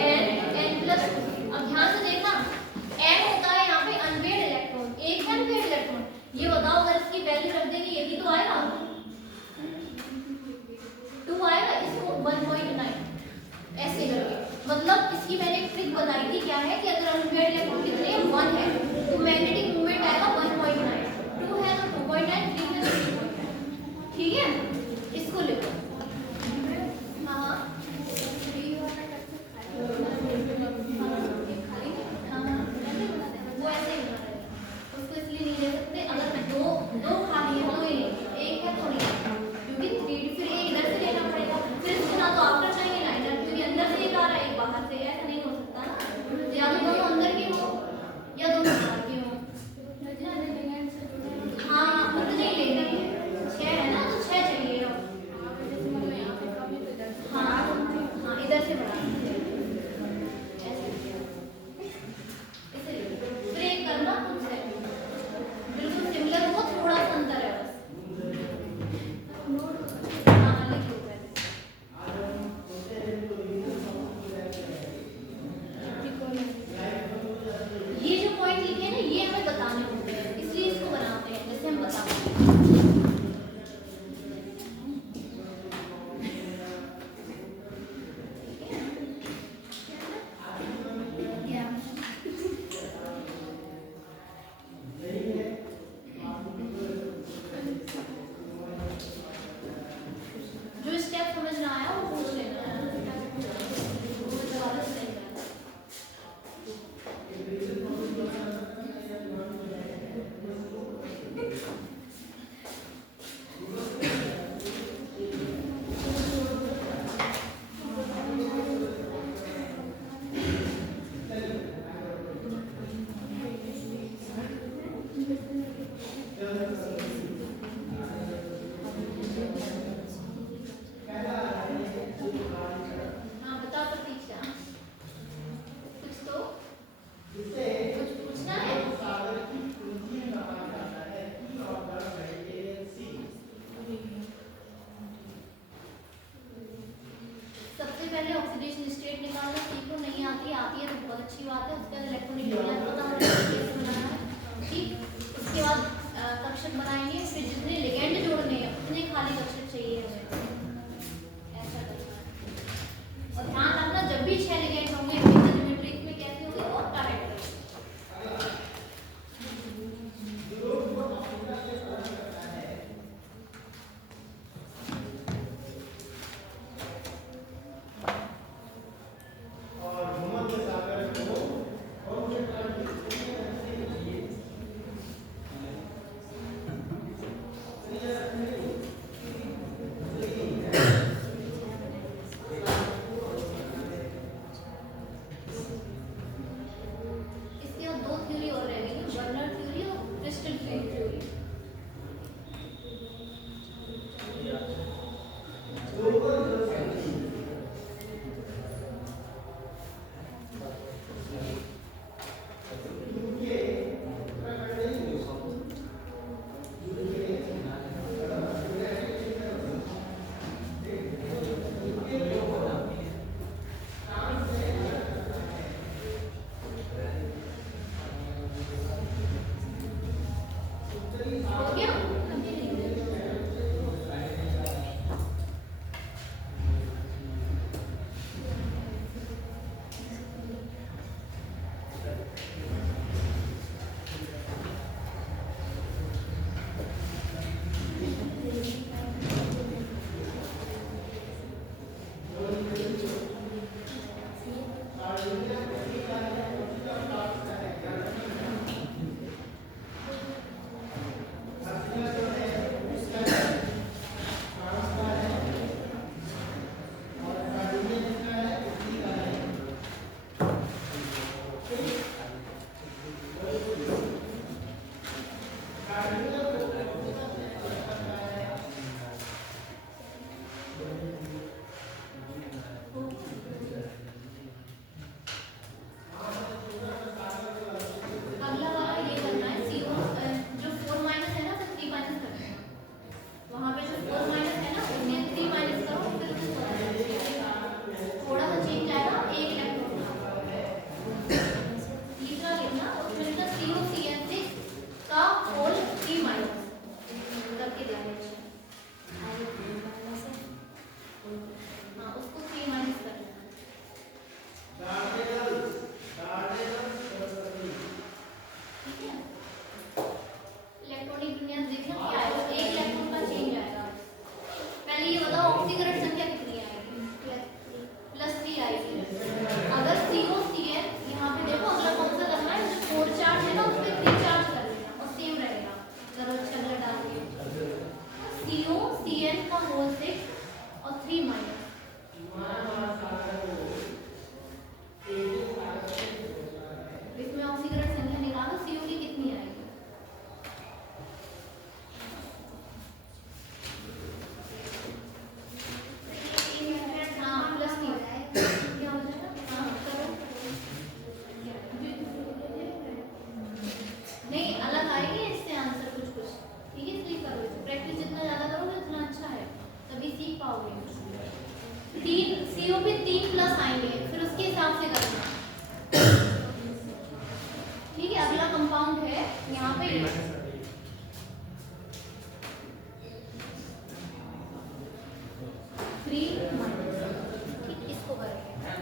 n+2। अब ध्यान से देखना, n होता है यहाँ पे अनपेयर्ड इलेक्ट्रॉन, एक है अनपेयर्ड इलेक्ट्रॉन। ये बताओ अगर इसकी वैल्यू रख देंगे ये भी तो आएगा, 2 आएगा। इसको 1.9 ऐसे करके, मतलब इसकी मैंने एक ट्रिक बताई थी। क्या है कि अगर अनपेयर्ड इलेक्ट्रॉन कितने 1 है तो मैग्नेटिक मूवमेंट आएगा 1.9, 2 है तो 2.9, 3 है तो 3.9। ठीक है, इसको लिखो। हाँ वो ऐसे ही बना रहेगा, उसको इसलिए नहीं ले सकते। अगर दो खाली है तो ही एक है तो नहीं, क्योंकि 3D फिर एक इधर से लेना पड़ेगा, फिर इसको ना तो आउटर चाहिए ना इधर, क्योंकि अंदर से एक आ रहा है एक बाहर से, ऐसा नहीं हो सकता ना। या तो दोनों अंदर के हो या दोनों बाहर के हो। हाँ, उतने ही लेंगे, 6 है ना तो 6 चाहिए। हाँ, इधर से बढ़ा फिर एक करना खुद से, बिल्कुल सिमिलर हो, थोड़ा सा अंतर है बस। हाँ, लिखो पहले। ये जो पॉइंट लिखे हैं ना, ये हमें बताने होते हैं, इसलिए इसको बनाते हैं, जैसे हम बताते हैं। जो स्टेप समझ ना आया वो पूछ लेना है, वो दोबारा से नहीं करना। हाँ, बताओ प्रतीक्षा, कुछ तो कुछ पूछना है? सबसे पहले ऑक्सीडेशन स्टेट निकालना सीखो, नहीं आती है तो बहुत अच्छी बात है। उसके बाद इलेक्ट्रॉनिक डिवाइस पता होना चाहिए कैसे बनाना है, ठीक। उसके बाद कक्षक बनाएंगे, फिर जितने लिगेंड जोड़ने हैं उतने खाली कक्षक चाहिए हमें, ऐसा करना है। और ध्यान रखना, जब भी 6 लिगेंड होंगे ज्योमेट्री में कैसे होगी? ऑक्टाहेड्रल। पे थ्री ठीक इसको करेंगे।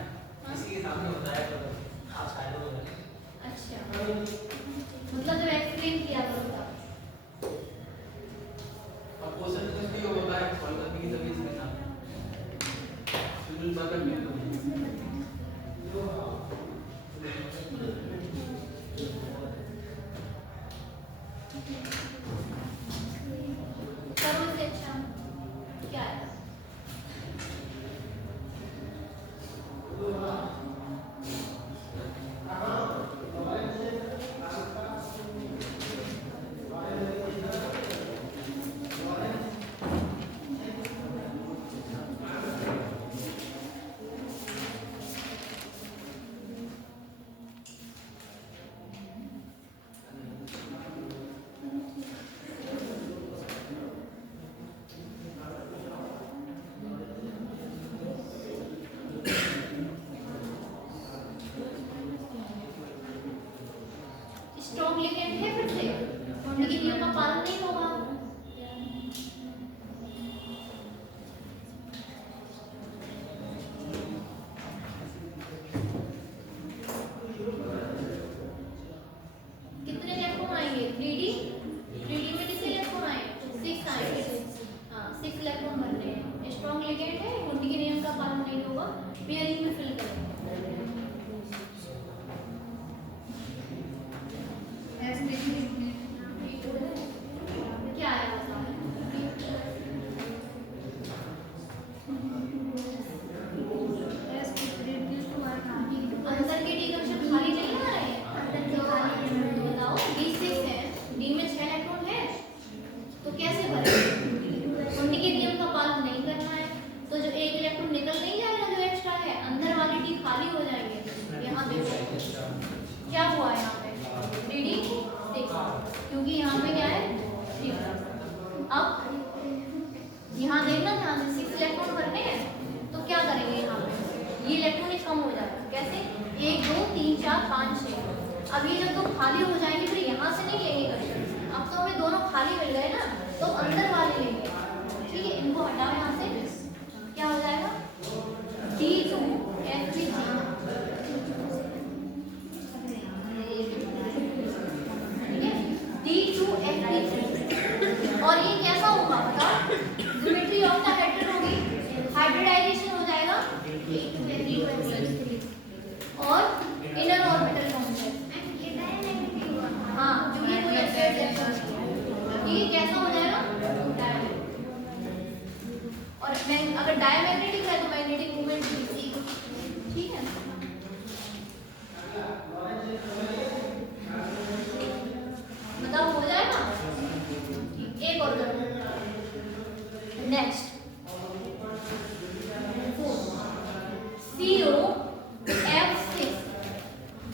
इसी के सामने होता है तो आप शायद हो जाए। अच्छा मतलब जब एक्सप्लेन किया तो था अब क्वेश्चन कुछ भी होता है सॉल्व करने की तभी इसमें ना शेड्यूल बदल में करो से अच्छा क्या है स्ट्रॉन्ग लिगेंड है फिर से कुंडली के नियम का पालन नहीं होगा। कितने इलेक्ट्रॉन आएंगे 3D में कितने इलेक्ट्रॉन आएंगे 6 आएंगे। हाँ 6 इलेक्ट्रॉन भरने हैं। स्ट्रॉन्ग लिगेंड है कुंडली के नियम का पालन नहीं होगा पेयरिंग में फिल करेंगे। क्या है अंदर के डी कक्षक खाली नहीं आ रहे हैं। बताओ D6 है D में 6 इलेक्ट्रॉन है तो कैसे भरेंगे कुंडली के नियम का पालन नहीं करना है तो जो एक इलेक्ट्रॉन निकल नहीं जाएगा जो एक्स्ट्रा है अंदर वाले डी खाली हो जाएंगे। यहाँ देखो क्या हुआ है यहाँ पे DD6 क्योंकि यहाँ पे क्या है 3 अब यहाँ देखना ध्यान से 6 इलेक्ट्रॉन भरने हैं तो क्या करेंगे यहाँ पे ये इलेक्ट्रॉन कम हो जाएगा कैसे 1 2 3 4 5 6 अब ये जब तो खाली हो जाएंगे फिर यहाँ से नहीं लेंगे कक्षक अब तो हमें दोनों खाली मिल गए ना तो अंदर वाले लेंगे ठीक है इनको हटाओ यहाँ से क्या हो जाएगा D2 F3 और ये कैसा होगा बताओ ज्योमेट्री ऑफ द हेड्रन होगी हाइब्रिडाइजेशन हो जाएगा और इनर ऑर्बिटल कॉम्प्लेक्स हाँ क्योंकि कोई ये कैसा हो जाएगा और मैं अगर डायमैग्नेटिक है तो मैग्नेटिक मूवमेंट ठीक है। बताओ हो जाएगा एक और करो नेक्स्ट COF6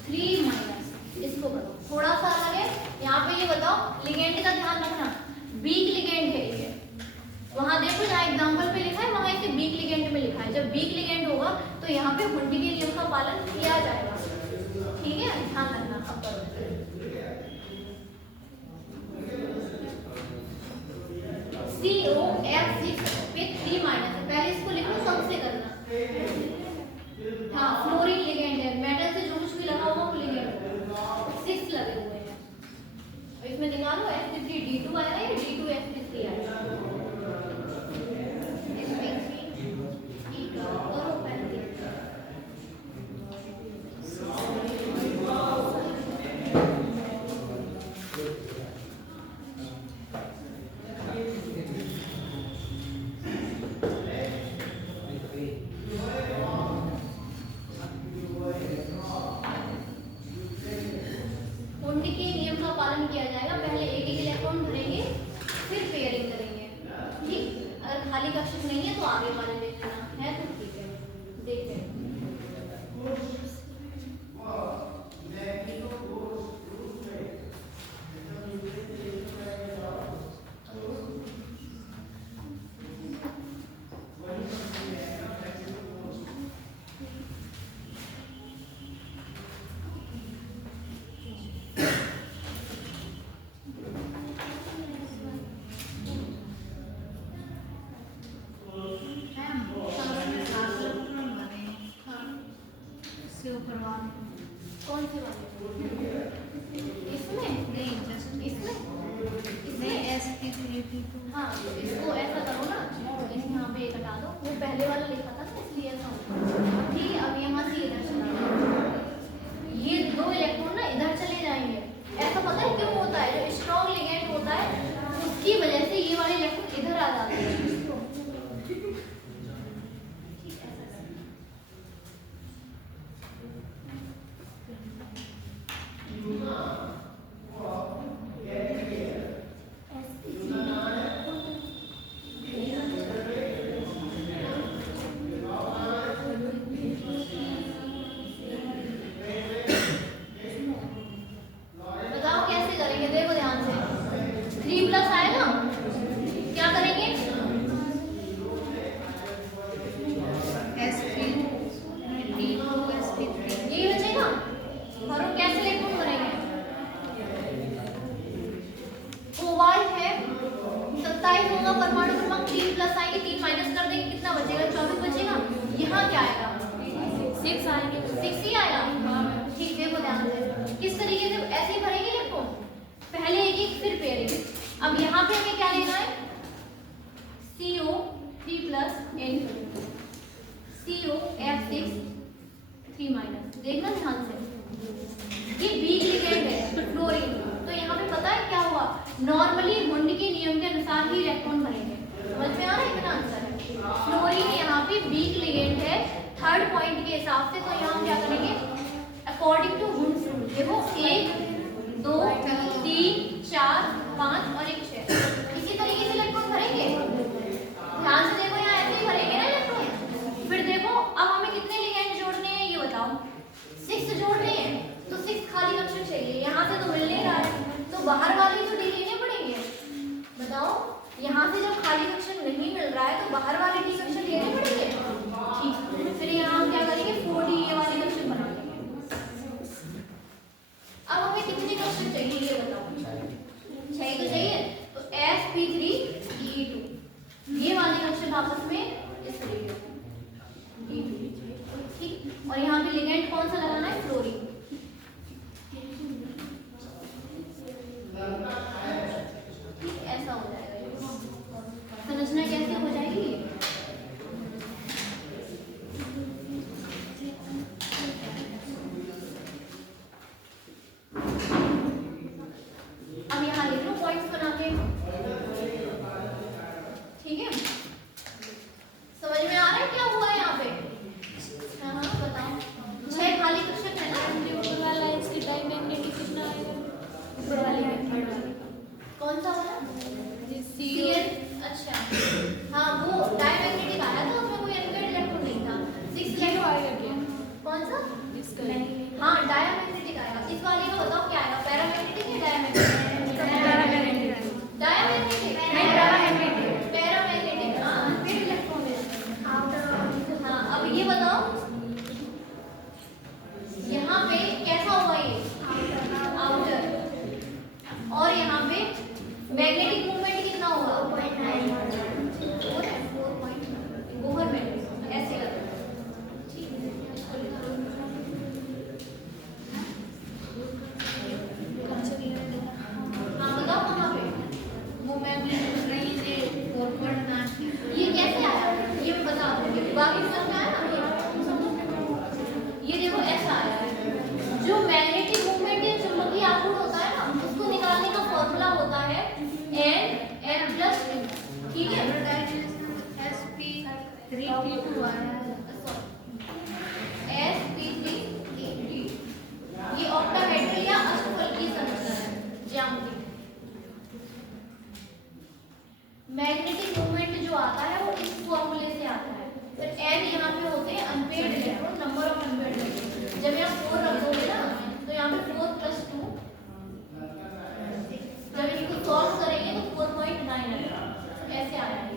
3 माइनस इसको करो थोड़ा सा अलग है यहाँ पे ये बताओ लिगेंड का ध्यान रखना वीक लिगेंड है ये वहां देखो जहाँ एग्जांपल पे लिखा है वहां इसे वीक लिगेंड में लिखा है जब वीक लिगेंड होगा तो यहाँ पे हुंडी के नियम का पालन किया जाएगा ठीक है ध्यान रखना अब करो COF6 पे 3 माइनस है पहले इसको लिखो कम से करना हाँ फ्लोरीन लिगेंड है मेटल से जो कुछ भी लगा होगा वो लिगेंड होगा 6 लगे हुए हैं इसमें निकालो sp3 D2 आएगा या D2 sp3 आएगा करो पहले कुंडी के नियम का पालन किया जाएगा पहले एक एक इलेक्ट्रॉन भरेंगे फिर पेयरिंग करेंगे ठीक अगर खाली कक्षक नहीं है तो आगे वाले ले लेना है तो ठीक है देखते हैं कौन से वाले? इसमें नहीं जस्ट इसमें नहीं इसमें sp3p2 हाँ, तो इसको ऐसा करो ना, इस यहाँ पे एक हटा दो, वो पहले वाला लिखा था ना इसलिए ऐसा हुआ। ठीक है, अब यहाँ से इधर चला जाओ। ये दो इलेक्ट्रॉन ना इधर चले जाएंगे। ऐसा पता है क्यों होता है? जो स्ट्रॉन्ग लिगेंड होता है उसकी वजह से ये वाले इलेक्ट्रॉन इधर आ जाते हैं। बताओ कैसे करेंगे? देखो ध्यान से, 3 प्लस आएगा, क्या करेंगे? sp3p2 sp3 यही बचेगा। और हम कैसे इलेक्ट्रॉन करेंगे? कोबाल्ट है 27 होगा, परमाणु क्रमांक 3 प्लस आएंगे, 3 माइनस कर देंगे, कितना बचेगा? 24 बचेगा। यहाँ क्या आएगा? 6 आएंगे, 6 ही आएगा। ठीक है, वो ध्यान से किस तरीके से ऐसे ही भरेंगे इलेक्ट्रॉन, पहले एक एक फिर पेयरिंग। अब यहाँ पे हमें क्या लेना है? CO3 plus N2 COF6 3 minus. देखना ध्यान से, ये वीक लिगेंड है फ्लोरीन। तो यहाँ पे पता है क्या हुआ? नॉर्मली हुंड के नियम के अनुसार ही इलेक्ट्रॉन भरेंगे। समझ में आ रहा है? इतना आंसर है। फ्लोरीन यहाँ पे वीक लिगेंड है थर्ड पॉइंट के हिसाब से। तो यहाँ हम क्या करेंगे? According to Hund's rule. देखो 1 2 3 4 5 और 1 6 इसी तरीके से इलेक्ट्रॉन भरेंगे। ध्यान से देखो, यहाँ ऐसे ही भरेंगे ना इलेक्ट्रॉन। फिर देखो अब हमें कितने लिगेंड जोड़ने हैं ये बताओ? 6 जोड़ने हैं, तो 6 खाली कक्षक चाहिए। यहाँ से तो मिल नहीं रहा है, तो बाहर वाले तो डी लेने पड़ेंगे। बताओ, यहाँ से जब खाली कक्षक नहीं मिल रहा है तो बाहर वाले डी कक्षक लेने पड़ेंगे। ठीक, फिर यहाँ हम क्या करेंगे? 4D ये वाली कक्षक बना लेंगे। अब हमें कितने कक्षक चाहिए ये बताओ? 6 तो चाहिए, तो sp3e2 ये वाली कक्षक आपस में इस तरीके से E2। ठीक, और यहाँ पे लिगेंड कौन सा लगाना है? फ्लोरीन। ठीक, ऐसा हो जाएगा ये। समझना कैसे हो जाएगी ये? अब यहाँ लिख लो पॉइंट्स बना के। ठीक है, समझ में आ रहा है क्या हुआ है यहाँ पे? हाँ हाँ बताओ। 6 खाली कक्षक है ना? ऊपर वाला इसकी डायमैग्नेटिक कितना आएगा? ऊपर वाले में कौन सा वाला? Cn अच्छा, हाँ वो डायमैग्नेटिक आया था, उसमें कोई अनपेयर्ड इलेक्ट्रॉन नहीं था। 6 इलेक्ट्रॉन आएगा क्या? कौन सा? इसका हाँ डायमैग्नेटिक आएगा। इस वाले का बताओ क्या आएगा? पैरामैग्नेटिक या डायमैग्नेटिक? डायमैग्नेटिक नहीं, पैरामैग्नेटिक। पैरामैग्नेटिक, हाँ अनपेयर्ड इलेक्ट्रॉन है। हाँ, अब ये बताओ यहाँ पे कैसा होगा ये? आउटर। और यहाँ पे मैग्नेटिक मूवमेंट कितना होगा? 4 है, 4 पॉइंट बोहर मैग्नेटिक ऐसे करते हैं। ठीक है, इसको लिख लो। हाँ बताओ कहाँ पे? वो मैं भी नहीं ये 4.9 ये कैसे आया? ये मैं बता दूंगी। बाकी समझ में आया ना? ये देखो ऐसा आया है। जो मैग्नेटिक मूवमेंट या चुंबकीय आघूर्ण होता है ना, उसको निकालने का फॉर्मूला होता है N+2। ठीक है, sp3p2 आया है। sp3 ये ऑक्टाहेड्रल या अष्टफलकीय संरचना है, ज्यामिति। मैग्नेटिक मूवमेंट जो आता है वो इस फॉर्मूले से आता है। फिर n यहाँ पे होते हैं unpaired electron, number of unpaired electron. जब यहाँ 4 रख दोगे ना तो यहाँ पे 4 + 2, जब इसको सॉल्व करेंगे तो 4.9 आएगा। ऐसे आया है।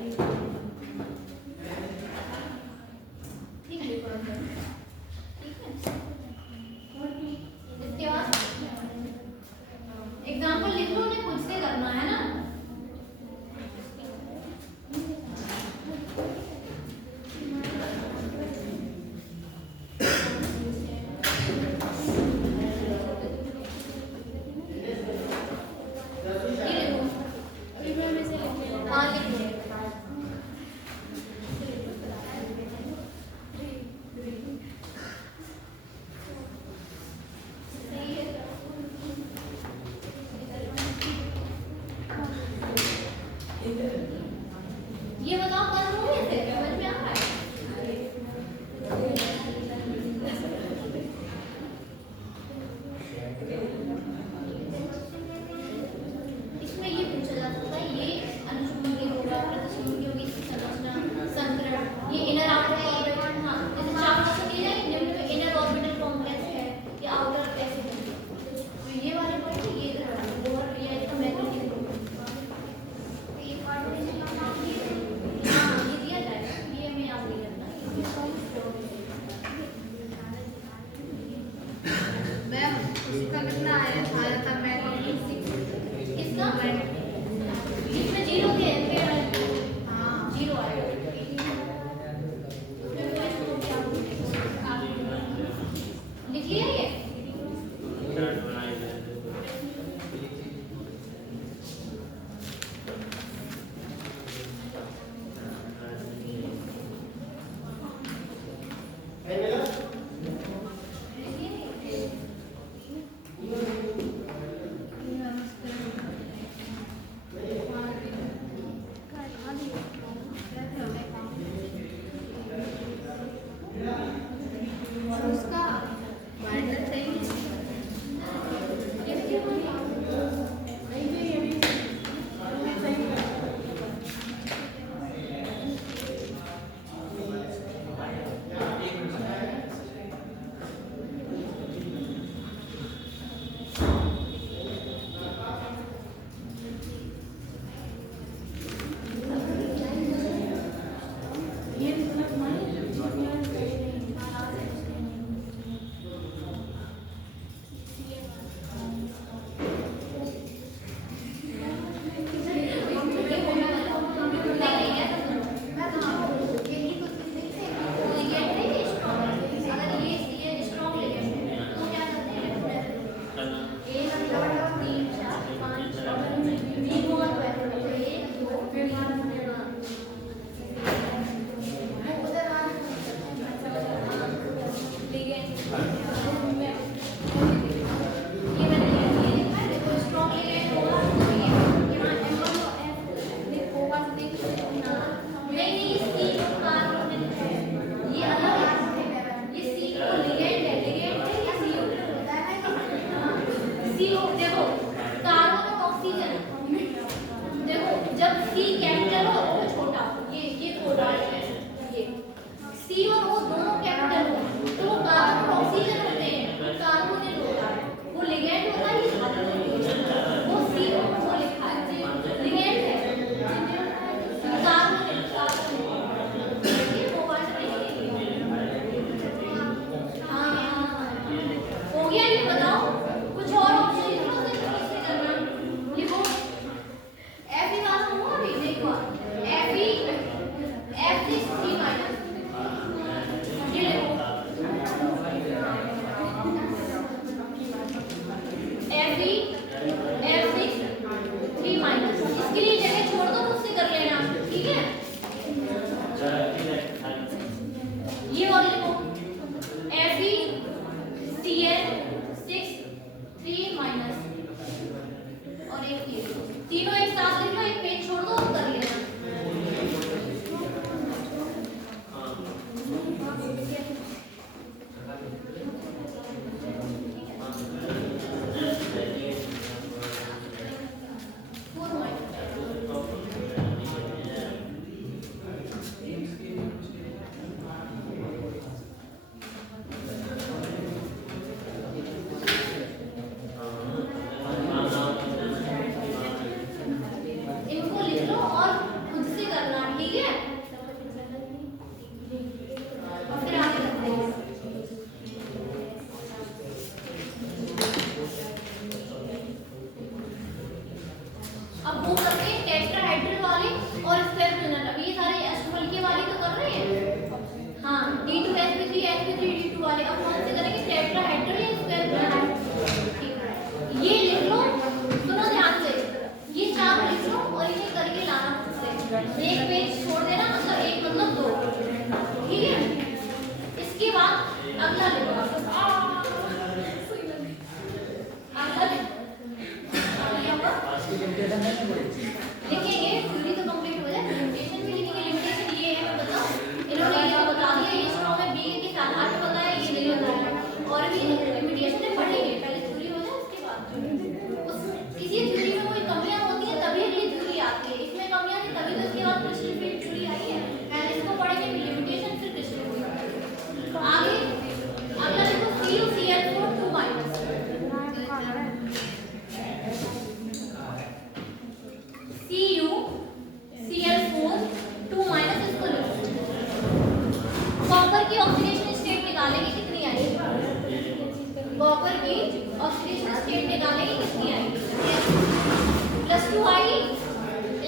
इसका कितना आया था मैं किसका इसमें जीरो के हाँ जीरो आएगा लिख लिया ये उसका बाइंडर सही है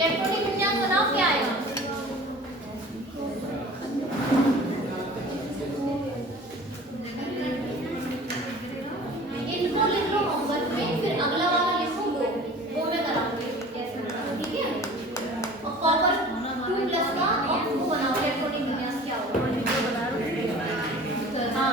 इलेक्ट्रॉनिक विन्यास बनाओ, क्या आएगा? इनको लिख लो होमवर्क में, फिर अगला वाला लिखो वो में कराओगे कैसे होगा, ठीक है? और कॉपर 2 प्लस का और 2 बनाओ, इलेक्ट्रॉनिक विन्यास क्या होगा? हाँ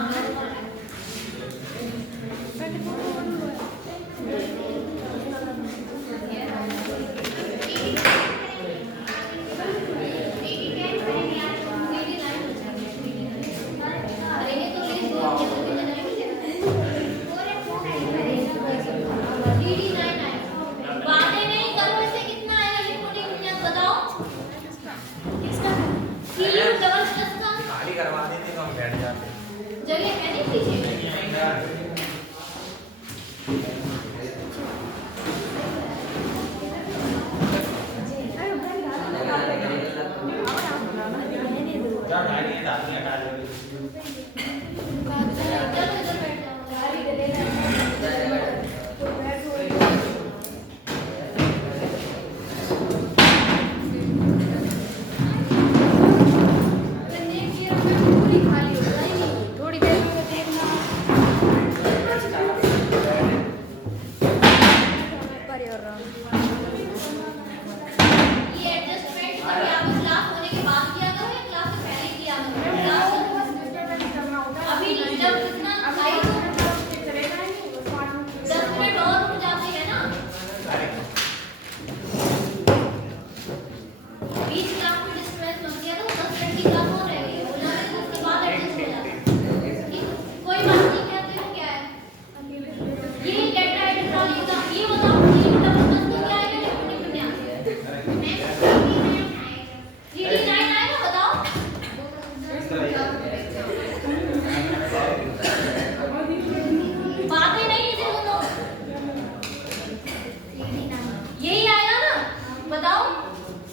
खाली करवा देते तो हम बैठ जाते। जगह है नहीं पीछे। ये एडजस्टमेंट कभी आप क्लास होने के बाद किया करो या क्लास से पहले किया करो? अभी जब इतना 10 मिनट और रुक जाते हैं ना, बीच क्लास में डिस्टर्बेंस मत किया करो, 10 मिनट की क्लास हो रही है, हो जाने दो, उसके बाद एडजस्ट हो जाता है। कोई बात नहीं, कहते हो क्या है ये टेट्राहेड्रल का, ये बताओ ये डबल प्लस तो क्या है इलेक्ट्रॉनिक विन्यास? 3D9 आएगा, बताओ। बातें नहीं इसे सुनो, यही आएगा ना, बताओ।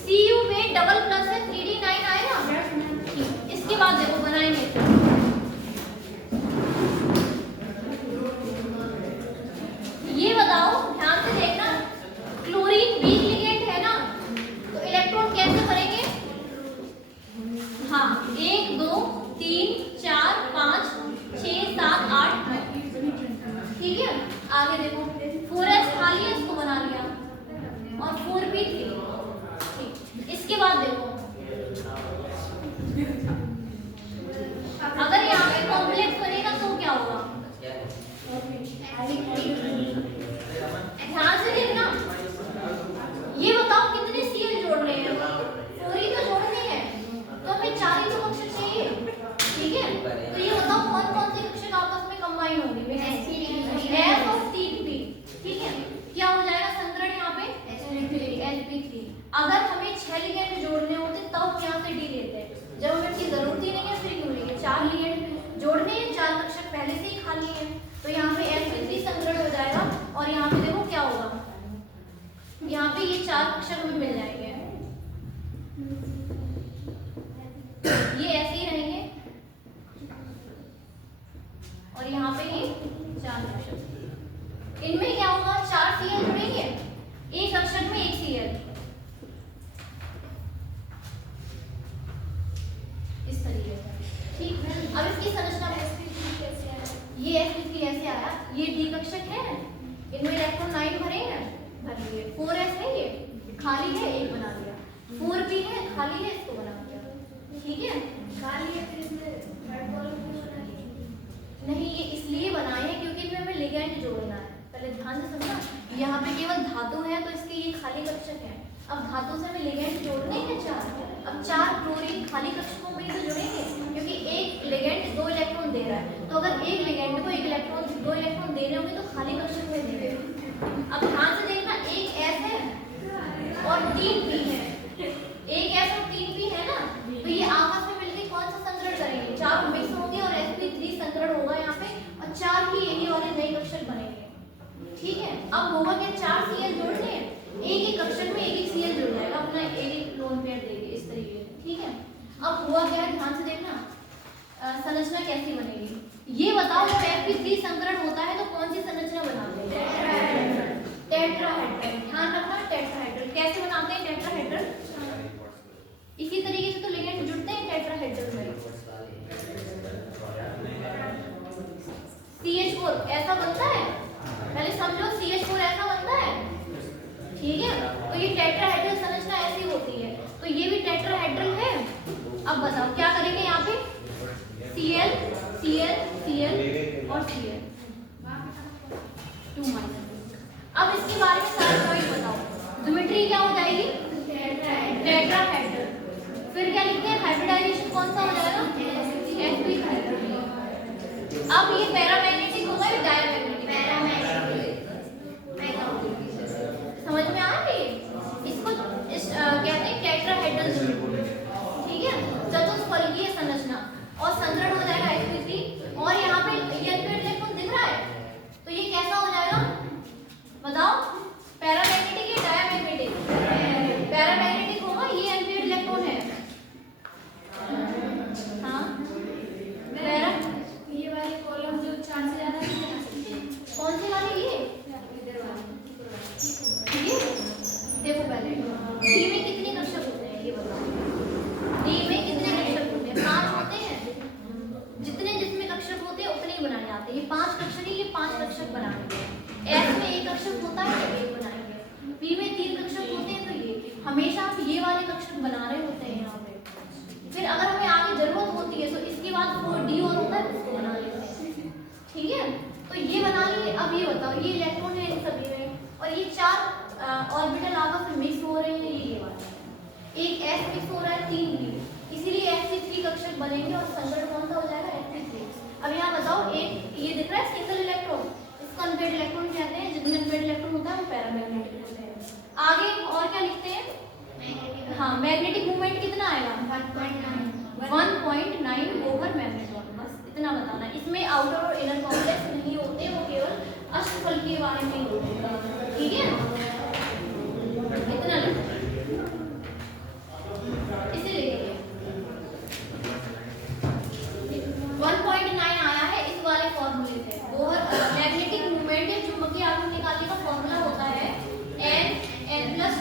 Cu में डबल प्लस है, 3D9 आएगा। इसके बाद देखो बनाएंगे, ये बताओ, ध्यान से देखना, क्लोरीन वीक लिगेंड है ना, तो इलेक्ट्रॉन कैसे भरेंगे? हाँ, 1 2 3 4 5 6 7 8 9, ठीक है? आगे देखो, 4s खाली है, इसको बना लिया, और 4p3, ठीक। इसके बाद देखो, अगर यहाँ पे कॉम्प्लेक्स बनेगा तो क्या होगा? ध्यान से देखना, ये बताओ कितने Cl जोड़ने हैं? 4 ही तो जोड़ने हैं, तो हमें 4 ही तो कक्षक चाहिए, ठीक है? तो ये बताओ कौन कौन से कक्षक आपस में कंबाइन होंगे? S और CP, ठीक है? क्या हो जाएगा संकरण यहाँ पे? sp3। अगर हमें 6 लिगेंड जोड़ने होते तब यहाँ से D लेते हैं, जब हमें इसकी जरूरत ही नहीं है फिर क्यों लेंगे? 4 लिगेंड जोड़ने हैं, 4 कक्षक पहले से ही खाली है, तो यहाँ पे sp3 संकरण हो जाएगा, और यहाँ पे देखो क्या होगा, यहाँ पे ये 4 कक्षक हमें मिल जाएंगे, ये ऐसे ही रहेंगे, और यहाँ पे ये 4 कक्षक, इनमें क्या होगा? 4 Cl जुड़ेंगे, एक कक्षक में 1 Cl, इस तरीके से, ठीक। अब इसकी संरचना ये sp3 ऐसे आया, ये D कक्षक है, इनमें इलेक्ट्रॉन 9 भरे हैं, भर लिए, 4s है, ये खाली है, एक बना दिया, 4p है खाली है, इसको बना दिया, ठीक है? खाली है, फिर इसमें नहीं, ये इसलिए बनाए हैं क्योंकि इनमें हमें लिगेंड जोड़ना है, पहले ध्यान से समझना। यहाँ पे केवल धातु है तो इसके ये खाली कक्षक है, अब धातु से हमें लिगेंड जोड़ने हैं 4, अब 4 क्लोरीन खाली कक्षकों में तो जुड़ेंगे, क्योंकि एक लिगेंड 2 इलेक्ट्रॉन दे रहा है, तो अगर एक लिगेंड को 1 इलेक्ट्रॉन 2 इलेक्ट्रॉन देने होंगे तो खाली कक्षक में देंगे। अब ध्यान से देखना, एक S है और 3 P है, एक S और 3 P है ना, तो ये आपस में मिलकर कौन सा संकरण करेंगे? 4 मिक्स होंगे और sp3 संकरण होगा यहाँ पे, और 4 ही यही वाले नए कक्षक बनेंगे, ठीक है? अब होगा क्या? 4 Cl जोड़ने हैं, एक एक कक्षक में एक Cl जुड़ जाएगा, अपना एक लोन पेयर देंगे इस तरीके से, ठीक है? अब हुआ क्या है, ध्यान से देखना, संरचना कैसी बनेगी ये बताओ। जब sp3 संकरण होता है तो कौन सी संरचना बनाते हैं? टेट्राहेड्रल। ध्यान रखना, टेट्राहेड्रल कैसे बनाते हैं? टेट्राहेड्रल ठीक है, तो ये टेट्राहेड्रल संरचना ऐसी होती है, तो ये भी टेट्राहेड्रल है। अब बताओ क्या करेंगे यहाँ पे, Cl Cl Cl और Cl 2 माइनस। अब इसके बारे में सारा पॉइंट बताओ, ज्योमेट्री क्या हो जाएगी, टेट्राहेड्रल। फिर क्या लिखते हैं, हाइब्रिडाइजेशन कौन सा हो जाएगा, sp3। अब ये पैरामैग्नेटिक होगा या डायमैग्नेटिक, समझ में आ रही है, इसको कहते हैं टेट्राहेड्रल ज्योमेट्री। ठीक है, चतुष्फलकीय संरचना, और संकरण हो जाएगा sp3। और यहाँ पे ये अनपेयर्ड इलेक्ट्रॉन दिख रहा है, तो ये कैसा हो जाएगा बताओ, पैरामैग्नेटिक या डायमैग्नेटिक, पैरामैग्नेटिक होगा, ये अनपेयर्ड इलेक्ट्रॉन है। हाँ पैरा, ये वाली कॉलम जो 4 से ज्यादा है, कौन सी वाली, ये देखो पहले डी में कितने कक्षक होते हैं ये बताओ, डी में कितने कक्षक होते हैं, 5 होते हैं। जितने जिसमें कक्षक होते हैं उतने ही बनाए जाते हैं, ये 5 कक्षक है, ये 5 कक्षक बनाएंगे। एस में 1 कक्षक होता है तो 1 बनाएंगे, बी में 3 कक्षक होते हैं तो ये हमेशा आप ये वाले कक्षक बना रहे होते हैं यहाँ पे। फिर अगर हमें आगे जरूरत होती है तो इसके बाद 4d और होता है उसको बना लेते हैं। ठीक है, तो ये बना लिए। अब ये बताओ, ये इलेक्ट्रॉन है इन सभी में, और ये 4 ऑर्बिटल आपस में मिक्स हो रहे हैं, ये वाला एक s मिक्स हो रहा है 3 b, इसीलिए sp3 कक्षक बनेंगे और संकरण कौन सा हो जाएगा, sp3। अब यहाँ बताओ, एक ये दिख रहा है सिंगल इलेक्ट्रॉन, इसको अनपेयर्ड इलेक्ट्रॉन कहते हैं, जितने अनपेयर्ड इलेक्ट्रॉन होता है वो पैरामैग्नेटिक होते हैं। आगे और क्या लिखते हैं, हाँ मैग्नेटिक मूवमेंट कितना आएगा, 1.9 ओवर मैग्नेट्रॉन, बस इतना बताना। इसमें आउटर और इनर कॉम्प्लेक्स नहीं होते, वो केवल अष्टफलकीय बारे में ही होते हैं। ठीक है, इतना लिखो, इसे लिखिए 1.9 आया है इस वाले फॉर्मूले से। ओवर मैग्नेटिक मूवमेंट या चुंबकीय आघूर्ण निकालने का फॉर्मूला होता है n प्लस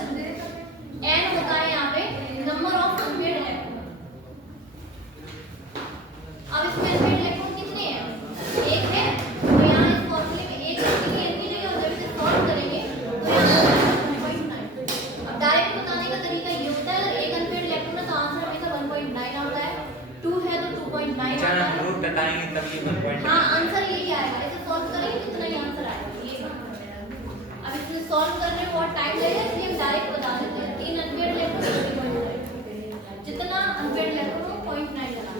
n होता है यहाँ पे नंबर ऑफ अनपेयर्ड इलेक्ट्रॉन। अब इसमें अनपेयर्ड इलेक्ट्रॉन कितने हैं, 1 है, तो यहाँ इस फॉर्मूले में 1 रखेंगे, n की जगह, और जब इसे सॉल्व करेंगे तो यहाँ 1.9। अब डायरेक्ट बताने का तरीका ये होता है, अगर एक अनपेयर्ड इलेक्ट्रॉन है तो आंसर हमेशा 1.9 आता है, 2 है तो 2.9 आता है। रूट घटाएंगे तब ये 1.9। हाँ आंसर यही आएगा, इसे सॉल्व करेंगे तो इतना ही आंसर आएगा ये। अब इसमें सॉल्व करने में बहुत टाइम लगेगा, इसलिए हम डायरेक्ट बता देते हैं 3 अनपेयर्ड इलेक्ट्रॉन, जितना अनपेयर्ड इलेक्ट्रॉन हो 0.9 लगा।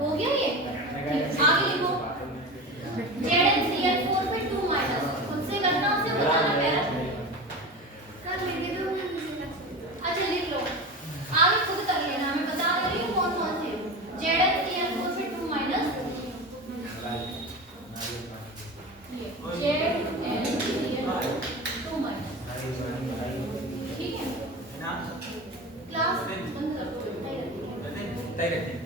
हो गया ये, आगे लिखो ZnCl4 पे 2 माइनस, उनसे करना, उससे बताना पहला। अच्छा लिख लो, आगे खुद कर लेना, मैं बता दे रही हूँ कौन कौन से। ZnCl4 पे 2 माइनस, ये ZnCl 2 माइनस। ठीक है, क्लास बंद कर दो, तय रखिए।